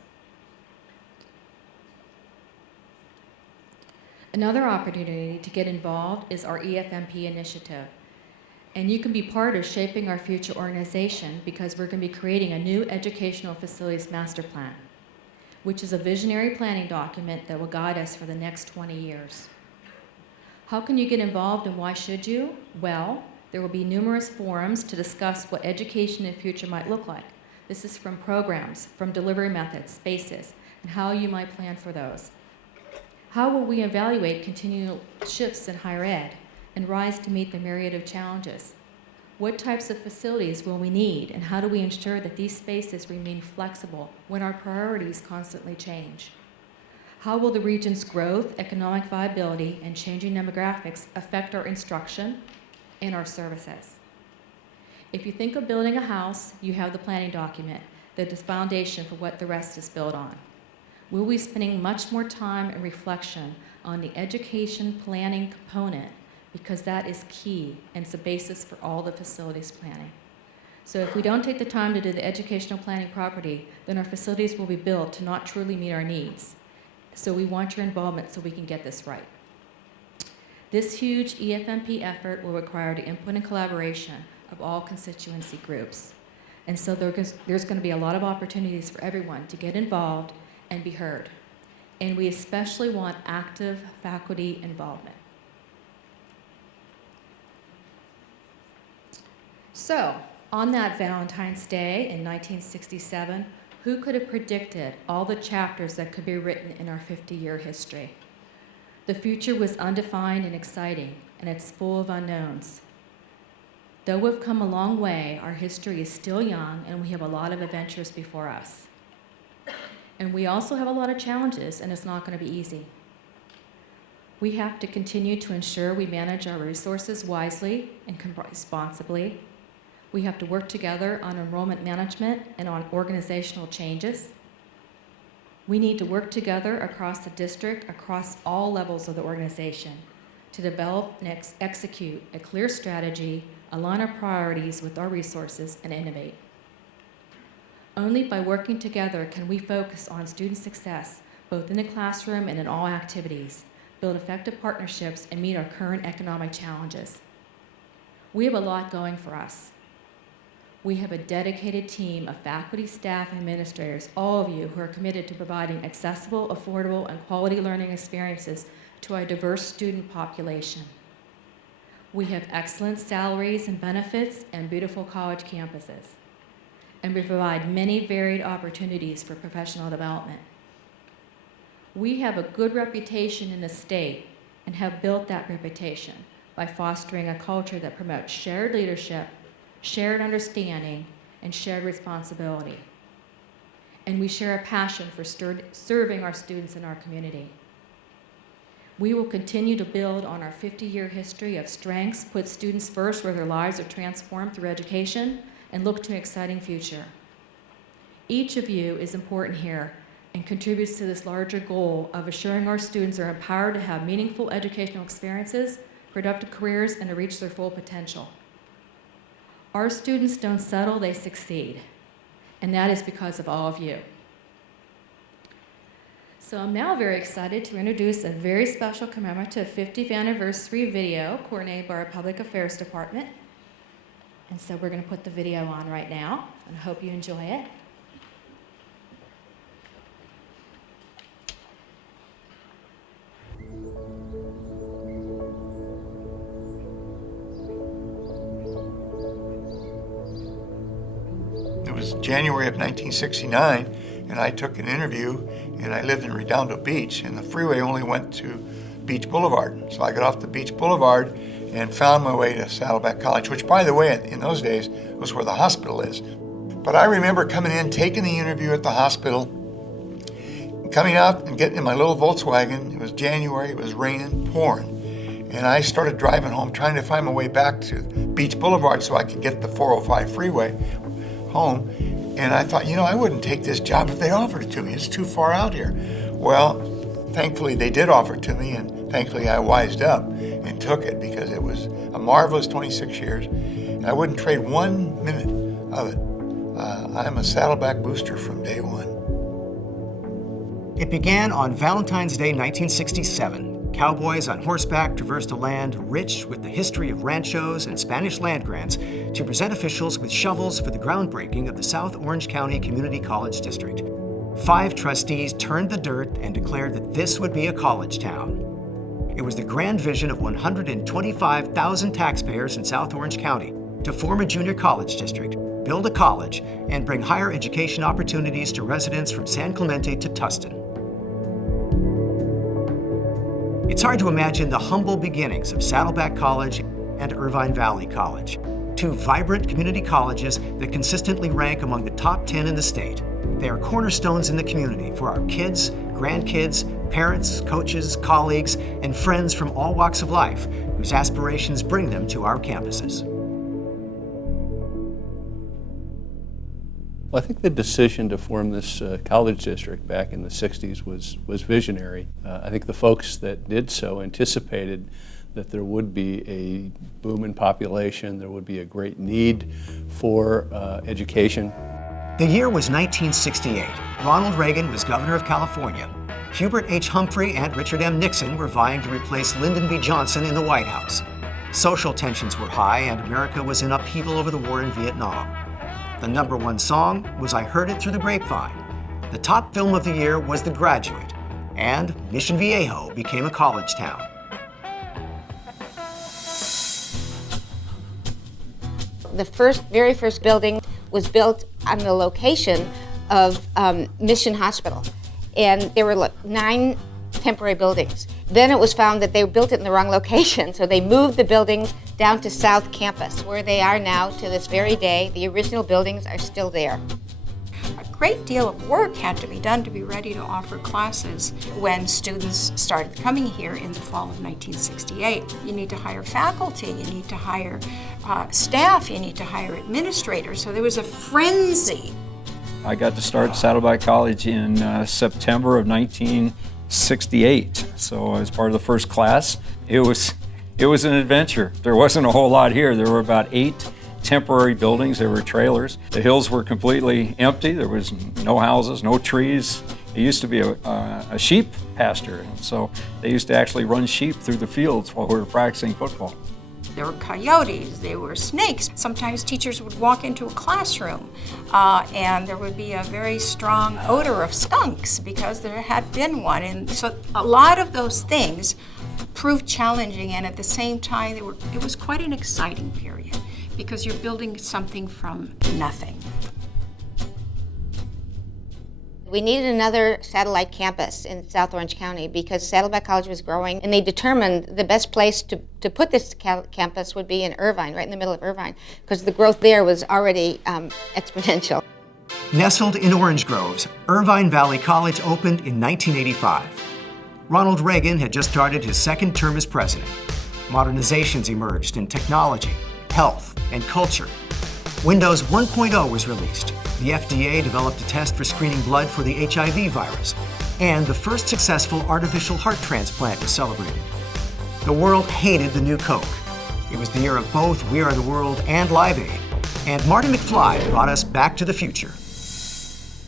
Another opportunity to get involved is our EFMP initiative. And you can be part of shaping our future organization because we're going to be creating a new educational facilities master plan, which is a visionary planning document that will guide us for the next 20 years. How can you get involved and why should you? Well, there will be numerous forums to discuss what education in the future might look like. This is from programs, from delivery methods, spaces, and how you might plan for those. How will we evaluate continual shifts in higher ed and rise to meet the myriad of challenges? What types of facilities will we need, and how do we ensure that these spaces remain flexible when our priorities constantly change? How will the region's growth, economic viability, and changing demographics affect our instruction and our services? If you think of building a house, you have the planning document, that is foundation for what the rest is built on. We'll be spending much more time and reflection on the education planning component because that is key and it's the basis for all the facilities planning. So if we don't take the time to do the educational planning properly, then our facilities will be built to not truly meet our needs. So we want your involvement so we can get this right. This huge EFMP effort will require the input and collaboration of all constituency groups. And so there's going to be a lot of opportunities for everyone to get involved and be heard. And we especially want active faculty involvement. So, on that Valentine's Day in 1967, who could have predicted all the chapters that could be written in our 50-year history? The future was undefined and exciting, and it's full of unknowns. Though we've come a long way, our history is still young, and we have a lot of adventures before us. And we also have a lot of challenges, and it's not going to be easy. We have to continue to ensure we manage our resources wisely and responsibly. We have to work together on enrollment management and on organizational changes. We need to work together across the district, across all levels of the organization, to develop and execute a clear strategy, align our priorities with our resources, and innovate. Only by working together can we focus on student success, both in the classroom and in all activities, build effective partnerships, and meet our current economic challenges. We have a lot going for us. We have a dedicated team of faculty, staff, and administrators, all of you who are committed to providing accessible, affordable, and quality learning experiences to our diverse student population. We have excellent salaries and benefits and beautiful college campuses. And we provide many varied opportunities for professional development. We have a good reputation in the state and have built that reputation by fostering a culture that promotes shared leadership, shared understanding, and shared responsibility. And we share a passion for serving our students in our community. We will continue to build on our 50-year history of strengths, put students first where their lives are transformed through education, and look to an exciting future. Each of you is important here and contributes to this larger goal of assuring our students are empowered to have meaningful educational experiences, productive careers, and to reach their full potential. Our students don't settle, they succeed, and that is because of all of you. So I'm now very excited to introduce a very special commemorative 50th anniversary video coordinated by our Public Affairs Department. And so we're going to put the video on right now, and I hope you enjoy it. It was January of 1969, and I took an interview, and I lived in Redondo Beach, and the freeway only went to Beach Boulevard. So I got off the Beach Boulevard and found my way to Saddleback College, which, by the way, in those days was where the hospital is. But I remember coming in, taking the interview at the hospital, coming out and getting in my little Volkswagen. It was January, it was raining, pouring. And I started driving home, trying to find my way back to Beach Boulevard so I could get the 405 freeway home. And I thought, I wouldn't take this job if they offered it to me. It's too far out here. Well, thankfully they did offer it to me, and thankfully I wised up and took it because it was a marvelous 26 years. And I wouldn't trade 1 minute of it. I'm a Saddleback booster from day one. It began on Valentine's Day 1967. Cowboys on horseback traversed a land rich with the history of ranchos and Spanish land grants to present officials with shovels for the groundbreaking of the South Orange County Community College District. 5 trustees turned the dirt and declared that this would be a college town. It was the grand vision of 125,000 taxpayers in South Orange County to form a junior college district, build a college, and bring higher education opportunities to residents from San Clemente to Tustin. It's hard to imagine the humble beginnings of Saddleback College and Irvine Valley College, two vibrant community colleges that consistently rank among the top 10 in the state. They are cornerstones in the community for our kids, grandkids, parents, coaches, colleagues, and friends from all walks of life whose aspirations bring them to our campuses. Well, I think the decision to form this college district back in the 60s was visionary. I think the folks that did so anticipated that there would be a boom in population, there would be a great need for education. The year was 1968. Ronald Reagan was governor of California. Hubert H. Humphrey and Richard M. Nixon were vying to replace Lyndon B. Johnson in the White House. Social tensions were high, and America was in upheaval over the war in Vietnam. The #1 song was I Heard It Through the Grapevine. The top film of the year was The Graduate, and Mission Viejo became a college town. The very first building was built on the location of Mission Hospital, and there were 9 temporary buildings. Then it was found that they built it in the wrong location, so they moved the buildings down to South Campus, where they are now to this very day. The original buildings are still there. A great deal of work had to be done to be ready to offer classes when students started coming here in the fall of 1968. You need to hire faculty, you need to hire staff, you need to hire administrators, so there was a frenzy. I got to start Saddleback College in September of 1968, so I was part of the first class. It was an adventure. There wasn't a whole lot here. There were about 8 temporary buildings. There were trailers. The hills were completely empty. There was no houses, no trees. It used to be a sheep pasture, and so they used to actually run sheep through the fields while we were practicing football. There were coyotes, there were snakes. Sometimes teachers would walk into a classroom and there would be a very strong odor of skunks because there had been one. And so a lot of those things proved challenging, and at the same time, it was quite an exciting period because you're building something from nothing. We needed another satellite campus in South Orange County because Saddleback College was growing, and they determined the best place to put this campus would be in Irvine, right in the middle of Irvine, because the growth there was already exponential. Nestled in orange groves, Irvine Valley College opened in 1985. Ronald Reagan had just started his second term as president. Modernizations emerged in technology, health, and culture. Windows 1.0 was released. The FDA developed a test for screening blood for the HIV virus, and the first successful artificial heart transplant was celebrated. The world hated the new Coke. It was the year of both We Are the World and Live Aid, and Marty McFly brought us back to the future.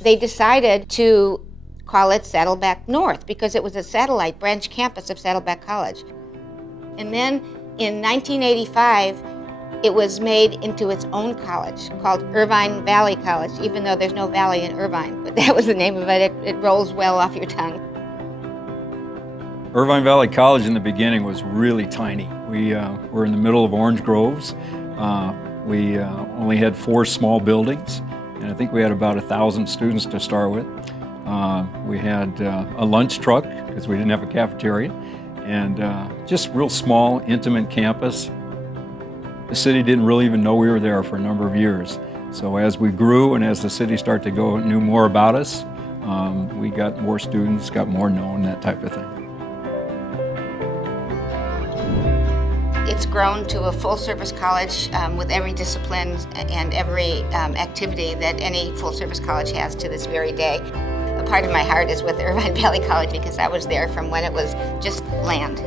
They decided to call it Saddleback North because it was a satellite branch campus of Saddleback College. And then in 1985, it was made into its own college called Irvine Valley College, even though there's no valley in Irvine, but that was the name of it. It rolls well off your tongue. Irvine Valley College in the beginning was really tiny. We were in the middle of orange groves. We only had 4 small buildings, and I think we had about 1,000 students to start with. We had a lunch truck because we didn't have a cafeteria, and just real small, intimate campus. The city didn't really even know we were there for a number of years. So as we grew and as the city started to knew more about us, we got more students, got more known, that type of thing. It's grown to a full-service college with every discipline and every activity that any full-service college has to this very day. A part of my heart is with Irvine Valley College because I was there from when it was just land.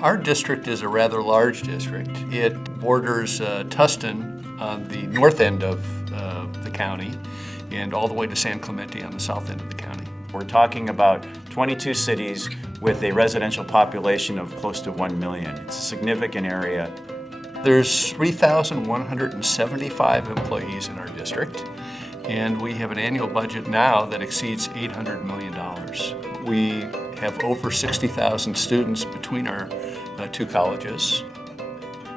Our district is a rather large district. It borders Tustin on the north end of the county and all the way to San Clemente on the south end of the county. We're talking about 22 cities with a residential population of close to 1 million. It's a significant area. There's 3,175 employees in our district, and we have an annual budget now that exceeds $800 million. We have over 60,000 students between our 2 colleges.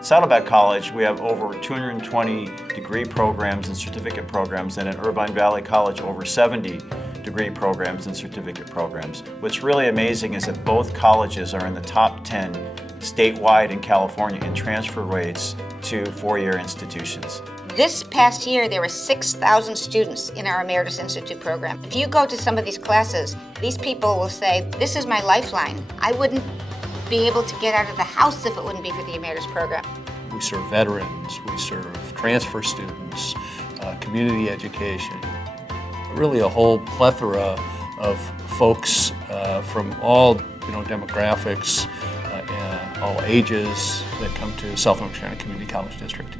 Saddleback College, we have over 220 degree programs and certificate programs, and at Irvine Valley College, over 70 degree programs and certificate programs. What's really amazing is that both colleges are in the top 10 statewide in California in transfer rates to four-year institutions. This past year, there were 6,000 students in our Emeritus Institute program. If you go to some of these classes, these people will say, this is my lifeline. I wouldn't be able to get out of the house if it wouldn't be for the Emeritus program. We serve veterans, we serve transfer students, community education, really a whole plethora of folks from all demographics and all ages that come to South Orange County Community College District.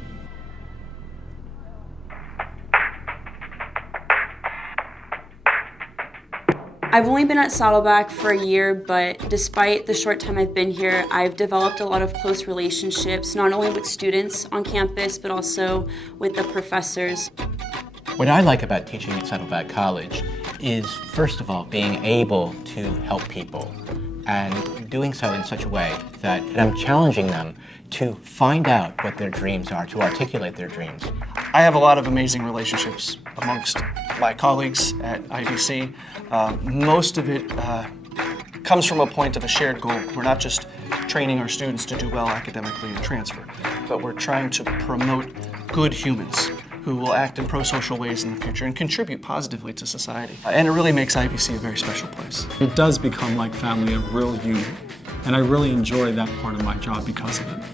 I've only been at Saddleback for a year, but despite the short time I've been here, I've developed a lot of close relationships, not only with students on campus, but also with the professors. What I like about teaching at Saddleback College is, first of all, being able to help people and doing so in such a way that I'm challenging them to find out what their dreams are, to articulate their dreams. I have a lot of amazing relationships amongst my colleagues at IVC. Most of it comes from a point of a shared goal. We're not just training our students to do well academically and transfer, but we're trying to promote good humans who will act in pro-social ways in the future and contribute positively to society. And it really makes IVC a very special place. It does become like family, a real unit. And I really enjoy that part of my job because of it.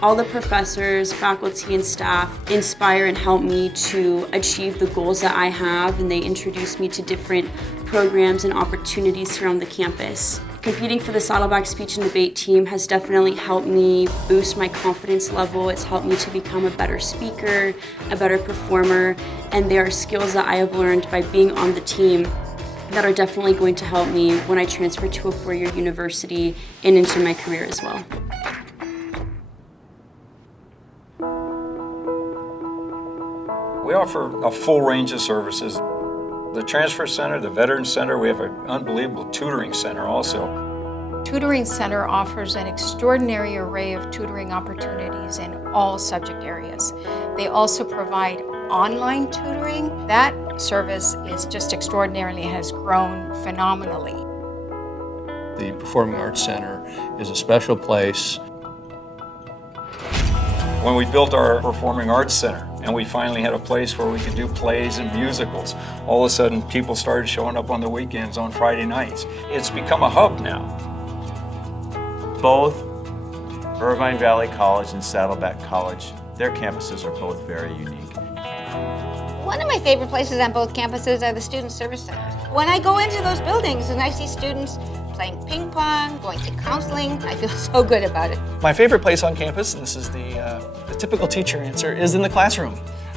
All the professors, faculty, and staff inspire and help me to achieve the goals that I have, and they introduce me to different programs and opportunities here on the campus. Competing for the Saddleback speech and debate team has definitely helped me boost my confidence level. It's helped me to become a better speaker, a better performer, and there are skills that I have learned by being on the team that are definitely going to help me when I transfer to a four-year university and into my career as well. We offer a full range of services. The Transfer Center, the Veterans Center, we have an unbelievable tutoring center also. Tutoring Center offers an extraordinary array of tutoring opportunities in all subject areas. They also provide online tutoring. That service is just extraordinarily, has grown phenomenally. The Performing Arts Center is a special place. When we built our Performing Arts Center and we finally had a place where we could do plays and musicals, all of a sudden people started showing up on the weekends on Friday nights. It's become a hub now. Both Irvine Valley College and Saddleback College, their campuses are both very unique. One of my favorite places on both campuses are the Student Service Centers. When I go into those buildings and I see students playing ping pong, going to counseling, I feel so good about it. My favorite place on campus, and this is the typical teacher answer, is in the classroom.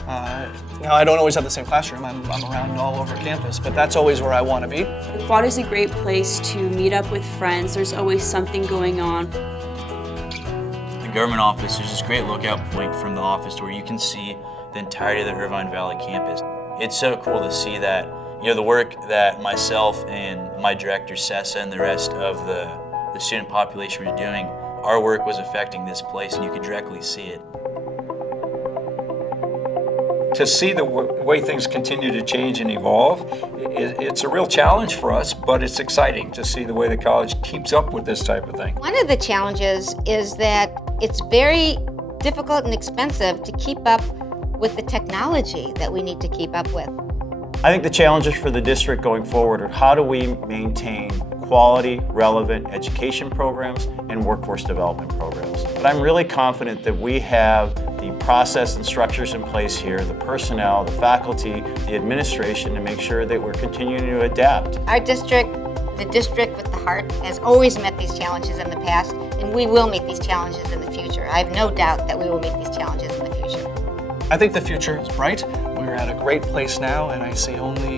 Now, I don't always have the same classroom. I'm around all over campus, but that's always where I want to be. The quad is a great place to meet up with friends. There's always something going on. The government office, there's this great lookout point from the office where you can see the entirety of the Irvine Valley campus. It's so cool to see that, the work that myself and my director, Sessa, and the rest of the student population were doing, our work was affecting this place, and you could directly see it. To see the way things continue to change and evolve, it's a real challenge for us, but it's exciting to see the way the college keeps up with this type of thing. One of the challenges is that it's very difficult and expensive to keep up with the technology that we need to keep up with. I think the challenges for the district going forward are how do we maintain quality, relevant education programs and workforce development programs. But I'm really confident that we have the process and structures in place here, the personnel, the faculty, the administration, to make sure that we're continuing to adapt. Our district, the district with the heart, has always met these challenges in the past, and we will meet these challenges in the future. I have no doubt that we will meet these challenges in the future. I think the future is bright. We're at a great place now, and I see only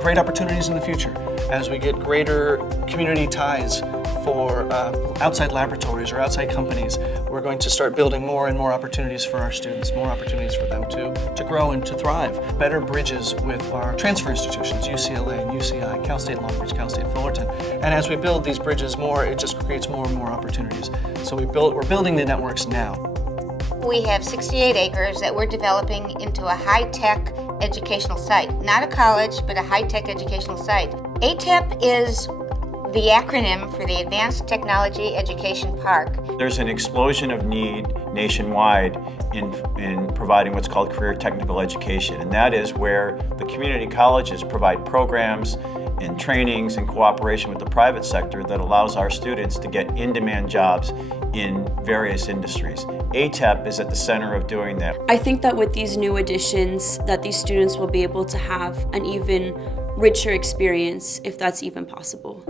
great opportunities in the future as we get greater community ties for outside laboratories or outside companies. We're going to start building more and more opportunities for our students, more opportunities for them to grow and to thrive. Better bridges with our transfer institutions, UCLA and UCI, Cal State Long Beach, Cal State Fullerton. And as we build these bridges more, it just creates more and more opportunities. So we're building the networks now. We have 68 acres that we're developing into a high-tech educational site. Not a college, but a high-tech educational site. ATEP is the acronym for the Advanced Technology Education Park. There's an explosion of need nationwide in providing what's called career technical education, and that is where the community colleges provide programs and trainings in cooperation with the private sector that allows our students to get in-demand jobs in various industries. ATEP is at the center of doing that. I think that with these new additions, that these students will be able to have an even richer experience, if that's even possible.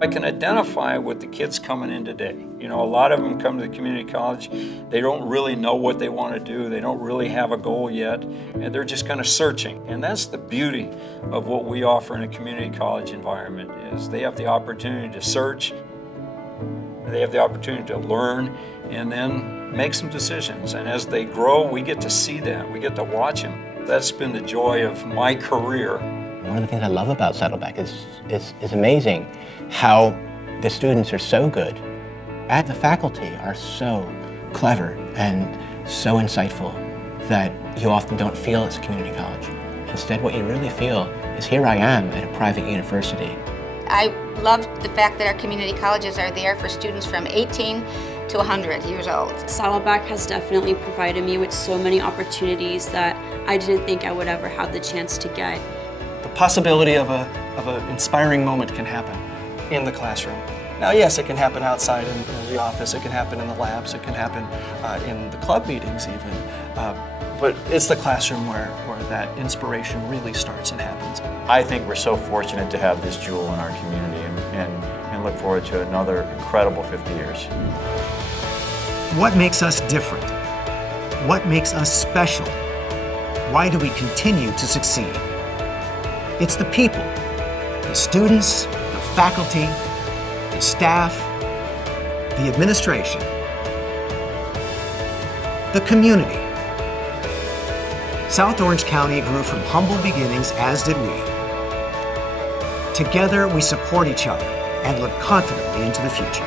I can identify with the kids coming in today. You know, a lot of them come to the community college, they don't really know what they want to do, they don't really have a goal yet, and they're just kind of searching. And that's the beauty of what we offer in a community college environment, is they have the opportunity to search, they have the opportunity to learn, and then make some decisions. And as they grow, we get to see that, we get to watch them. That's been the joy of my career. One of the things I love about Saddleback is amazing how the students are so good and the faculty are so clever and so insightful that you often don't feel it's a community college. Instead, what you really feel is, here I am at a private university. I love the fact that our community colleges are there for students from 18 to 100 years old. Saddleback has definitely provided me with so many opportunities that I didn't think I would ever have the chance to get. The possibility of an inspiring moment can happen in the classroom. Now, yes, it can happen outside in the office, it can happen in the labs, it can happen in the club meetings even, but it's the classroom where that inspiration really starts and happens. I think we're so fortunate to have this jewel in our community and look forward to another incredible 50 years. What makes us different? What makes us special? Why do we continue to succeed? It's the people, the students, the faculty, the staff, the administration, the community. South Orange County grew from humble beginnings, as did we. Together, we support each other and look confidently into the future.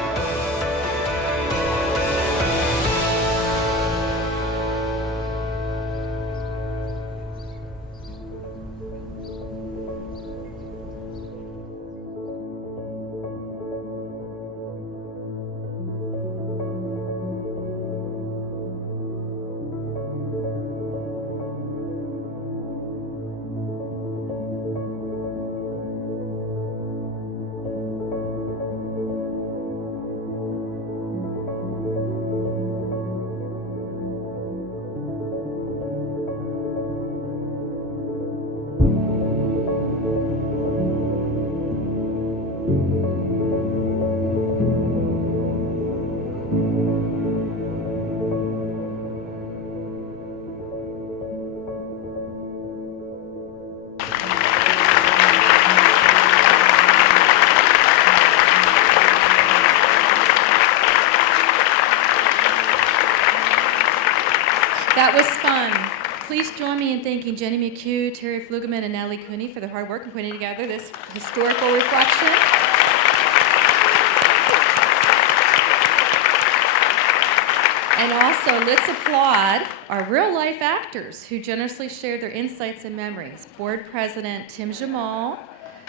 That was fun. Please join me in thanking Jenny McHugh, Terry Flugerman, and Natalie Cooney for their hard work in putting together this historical reflection. And also, let's applaud our real-life actors who generously shared their insights and memories. Board President Tim Jamal,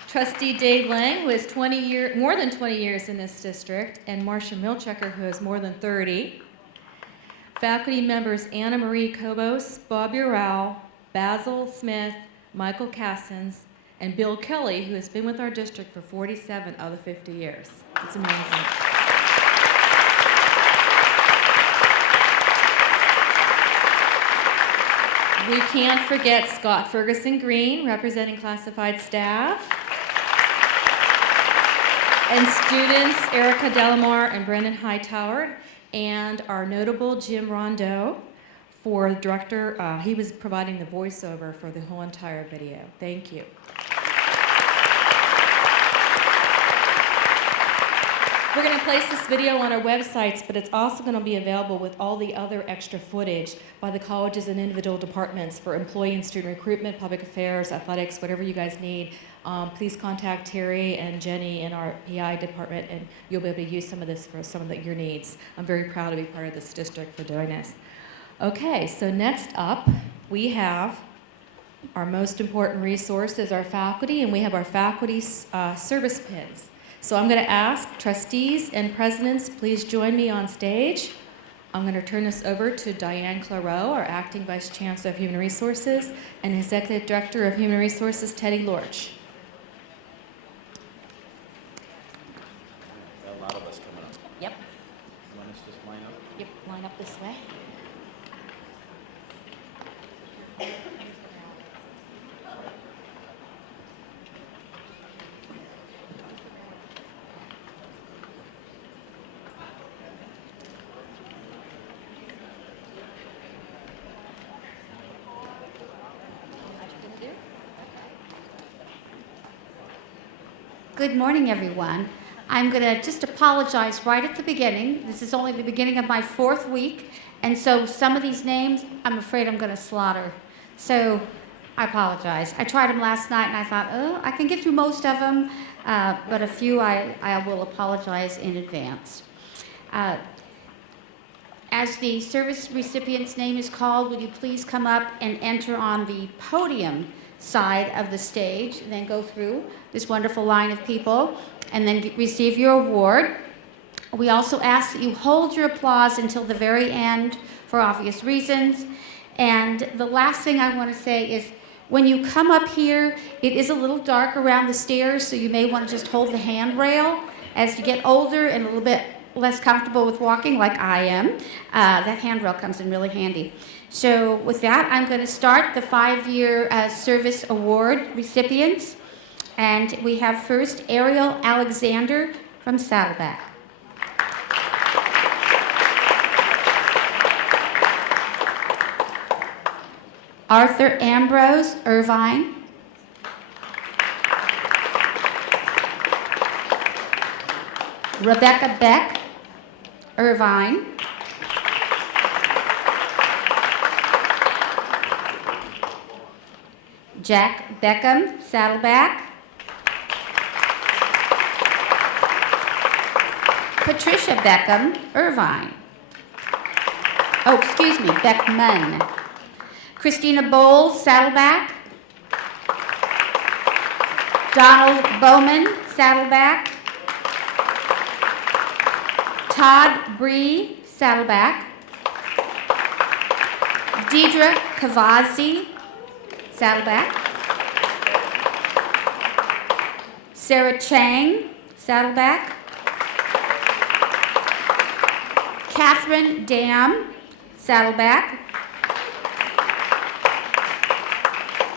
Trustee Dave Lang, who has more than 20 years in this district, and Marcia Milchecker, who has more than 30. Faculty members Anna Marie Kobos, Bob Ural, Basil Smith, Michael Cassins, and Bill Kelly, who has been with our district for 47 of the 50 years. It's amazing. We can't forget Scott Ferguson Green, representing classified staff, and students Erica Delamar and Brendan Hightower. and our notable Jim Rondeau for director. He was providing the voiceover for the whole entire video. Thank you. We're going to place this video on our websites, but it's also going to be available with all the other extra footage by the colleges and individual departments for employee and student recruitment, public affairs, athletics, whatever you guys need. Please contact Terry and Jenny in our PI department, and you'll be able to use some of this for some of your needs. I'm very proud to be part of this district for doing this. Okay, so next up, we have our most important resource is our faculty, and we have our faculty service pins. So I'm going to ask trustees and presidents, please join me on stage. I'm going to turn this over to Diane Clareau, our Acting Vice Chancellor of Human Resources, and Executive Director of Human Resources, Teddy Lorch. A lot of us coming up. Yep. You want us to just line up? Yep, line up this way. Good morning, everyone. I'm going to just apologize right at the beginning. This is only the beginning of my 4th week, and so some of these names I'm afraid I'm going to slaughter. So I apologize. I tried them last night, and I thought, oh, I can get through most of them, but a few I will apologize in advance. As the service recipient's name is called, would you please come up and enter on the podium side of the stage, and then go through this wonderful line of people, and then receive your award. We also ask that you hold your applause until the very end for obvious reasons. And the last thing I want to say is, when you come up here, it is a little dark around the stairs, so you may want to just hold the handrail. As you get older and a little bit less comfortable with walking, like I am, that handrail comes in really handy. So with that, I'm going to start the 5-year service award recipients. And we have first Ariel Alexander from Saddleback. Arthur Ambrose Irvine. Rebecca Beck Irvine. Jack Beckham, Saddleback. Patricia Beckham, Irvine. Oh, excuse me, Beckman. Christina Bowles, Saddleback. Donald Bowman, Saddleback. Todd Bree, Saddleback. Deidre Cavazzi, Saddleback. Sarah Chang, Saddleback. Catherine Dam, Saddleback.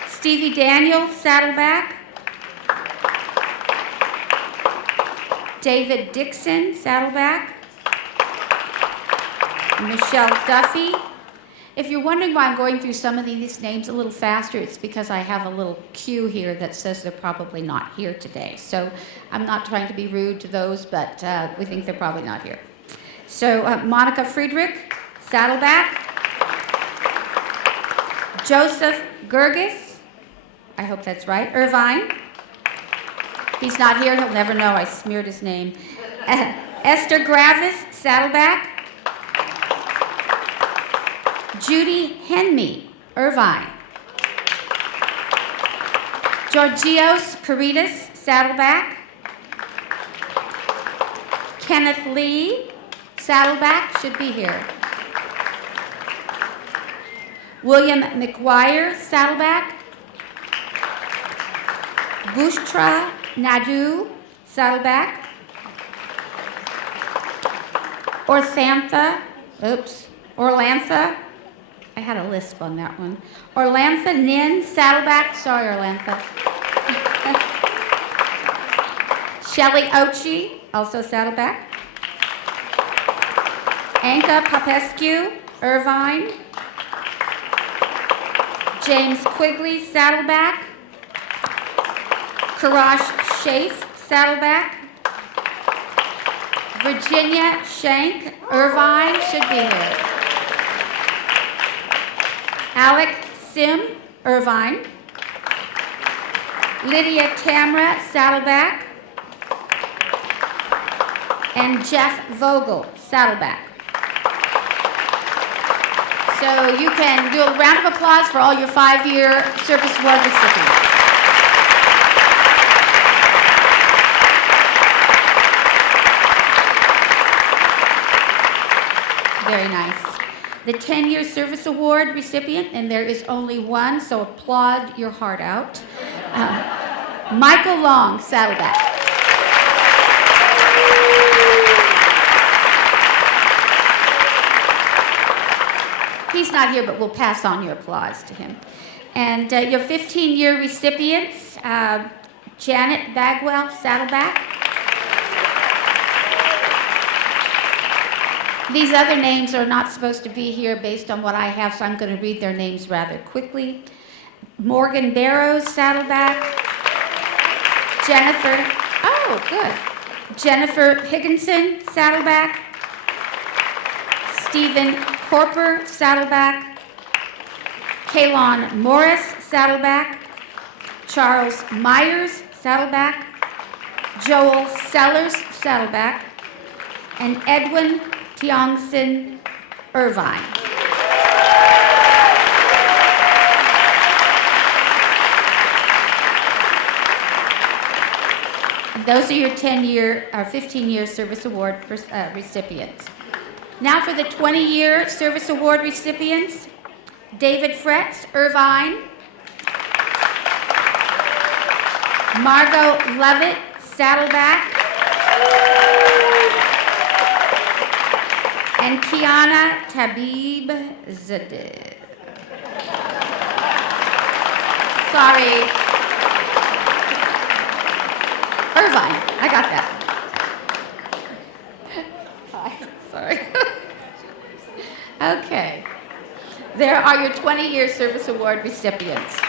Stevie Daniel, Saddleback. David Dixon, Saddleback. Michelle Duffy. If you're wondering why I'm going through some of these names a little faster, it's because I have a little cue here that says they're probably not here today. So I'm not trying to be rude to those, but we think they're probably not here. So Monica Friedrich, Saddleback. Joseph Gerges, I hope that's right, Irvine. He's not here, he'll never know I smeared his name. Esther Gravis, Saddleback. Judy Henme, Irvine. Georgios Caritas, Saddleback. Kenneth Lee, Saddleback, should be here. William McGuire, Saddleback. Bushra Nadu, Saddleback. Orlantha, I had a lisp on that one. Orlantha Nin, Saddleback, sorry Orlantha. Shelley Ochi, also Saddleback. Anka Popescu, Irvine. James Quigley, Saddleback. Karash Shafe, Saddleback. Virginia Shank, Irvine, should be here. Alec Sim, Irvine. Lydia Tamra, Saddleback. And Jeff Vogel, Saddleback. So you can do a round of applause for all your 5-year Service Award recipients. Very nice. The 10-year Service Award recipient, and there is only one, so applaud your heart out. Michael Long, Saddleback. He's not here, but we'll pass on your applause to him. And your 15-year recipients, Janet Bagwell, Saddleback. These other names are not supposed to be here based on what I have, so I'm going to read their names rather quickly. Morgan Barrows, Saddleback. Jennifer Higginson, Saddleback. Stephen Corper, Saddleback. Kaylon Morris, Saddleback. Charles Myers, Saddleback. Joel Sellers, Saddleback. And Edwin Tiongson, Irvine. Those are your 10-year or 15-year Service Award recipients. Now for the 20-year Service Award recipients, David Fretz, Irvine. Margot Levitt, Saddleback. And Kiana Tabib Zadeh. Sorry. Irvine, I got that. Sorry. Okay. There are your 20-year Service Award recipients.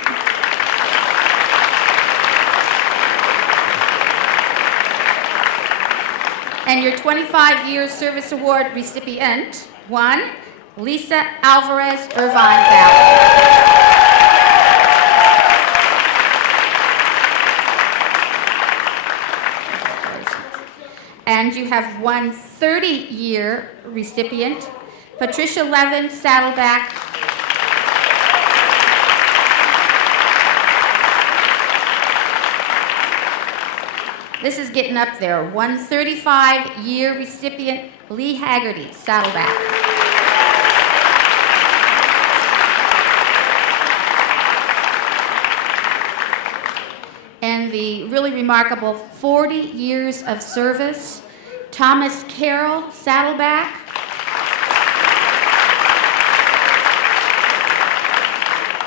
And your 25-year Service Award recipient, one, Lisa Alvarez, Irvine Valley. And you have one 30-year recipient, Patricia Levin, Saddleback. This is getting up there. One 35-year recipient, Lee Haggerty, Saddleback. And the really remarkable 40 years of service, Thomas Carroll, Saddleback.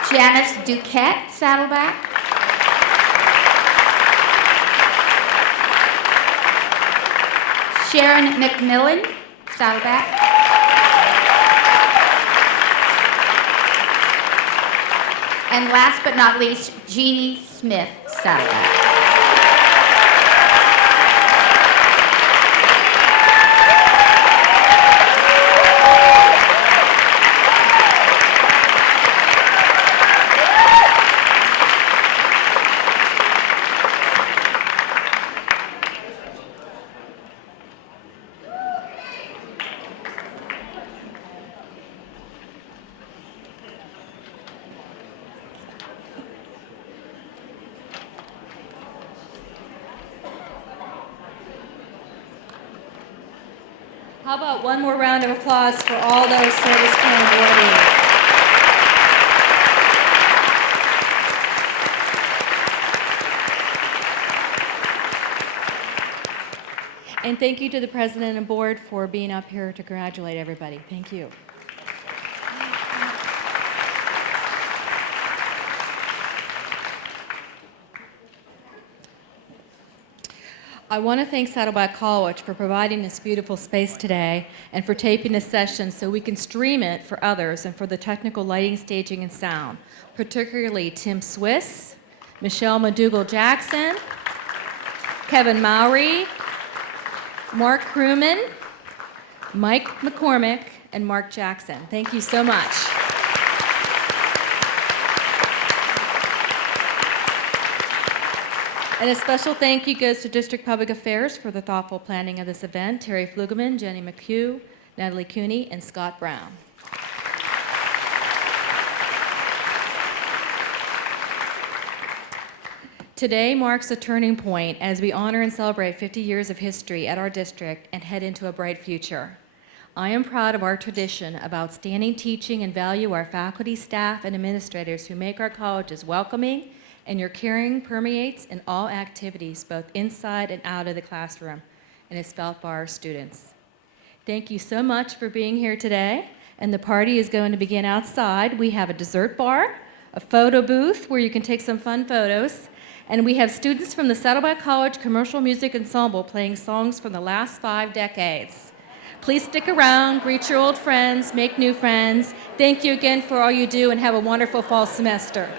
Janice Duquette, Saddleback. Sharon McMillan, Saddleback. And last but not least, Jeannie Smith, Saddleback. How about one more round of applause for all those service plan awardees? And thank you to the president and board for being up here to congratulate everybody. Thank you. I want to thank Saddleback College for providing this beautiful space today and for taping this session so we can stream it for others and for the technical lighting, staging, and sound, particularly Tim Swiss, Michelle McDougall-Jackson, Kevin Mowry, Mark Crewman, Mike McCormick, and Mark Jackson. Thank you so much. And a special thank you goes to District Public Affairs for the thoughtful planning of this event, Terry Flugelman, Jenny McHugh, Natalie Cooney, and Scott Brown. Today marks a turning point as we honor and celebrate 50 years of history at our district and head into a bright future. I am proud of our tradition of outstanding teaching and value our faculty, staff, and administrators who make our colleges welcoming, and your caring permeates in all activities, both inside and out of the classroom, and is felt by our students. Thank you so much for being here today, and the party is going to begin outside. We have a dessert bar, a photo booth where you can take some fun photos, and we have students from the Saddleback College Commercial Music Ensemble playing songs from the last 5 decades. Please stick around, greet your old friends, make new friends. Thank you again for all you do, and have a wonderful fall semester.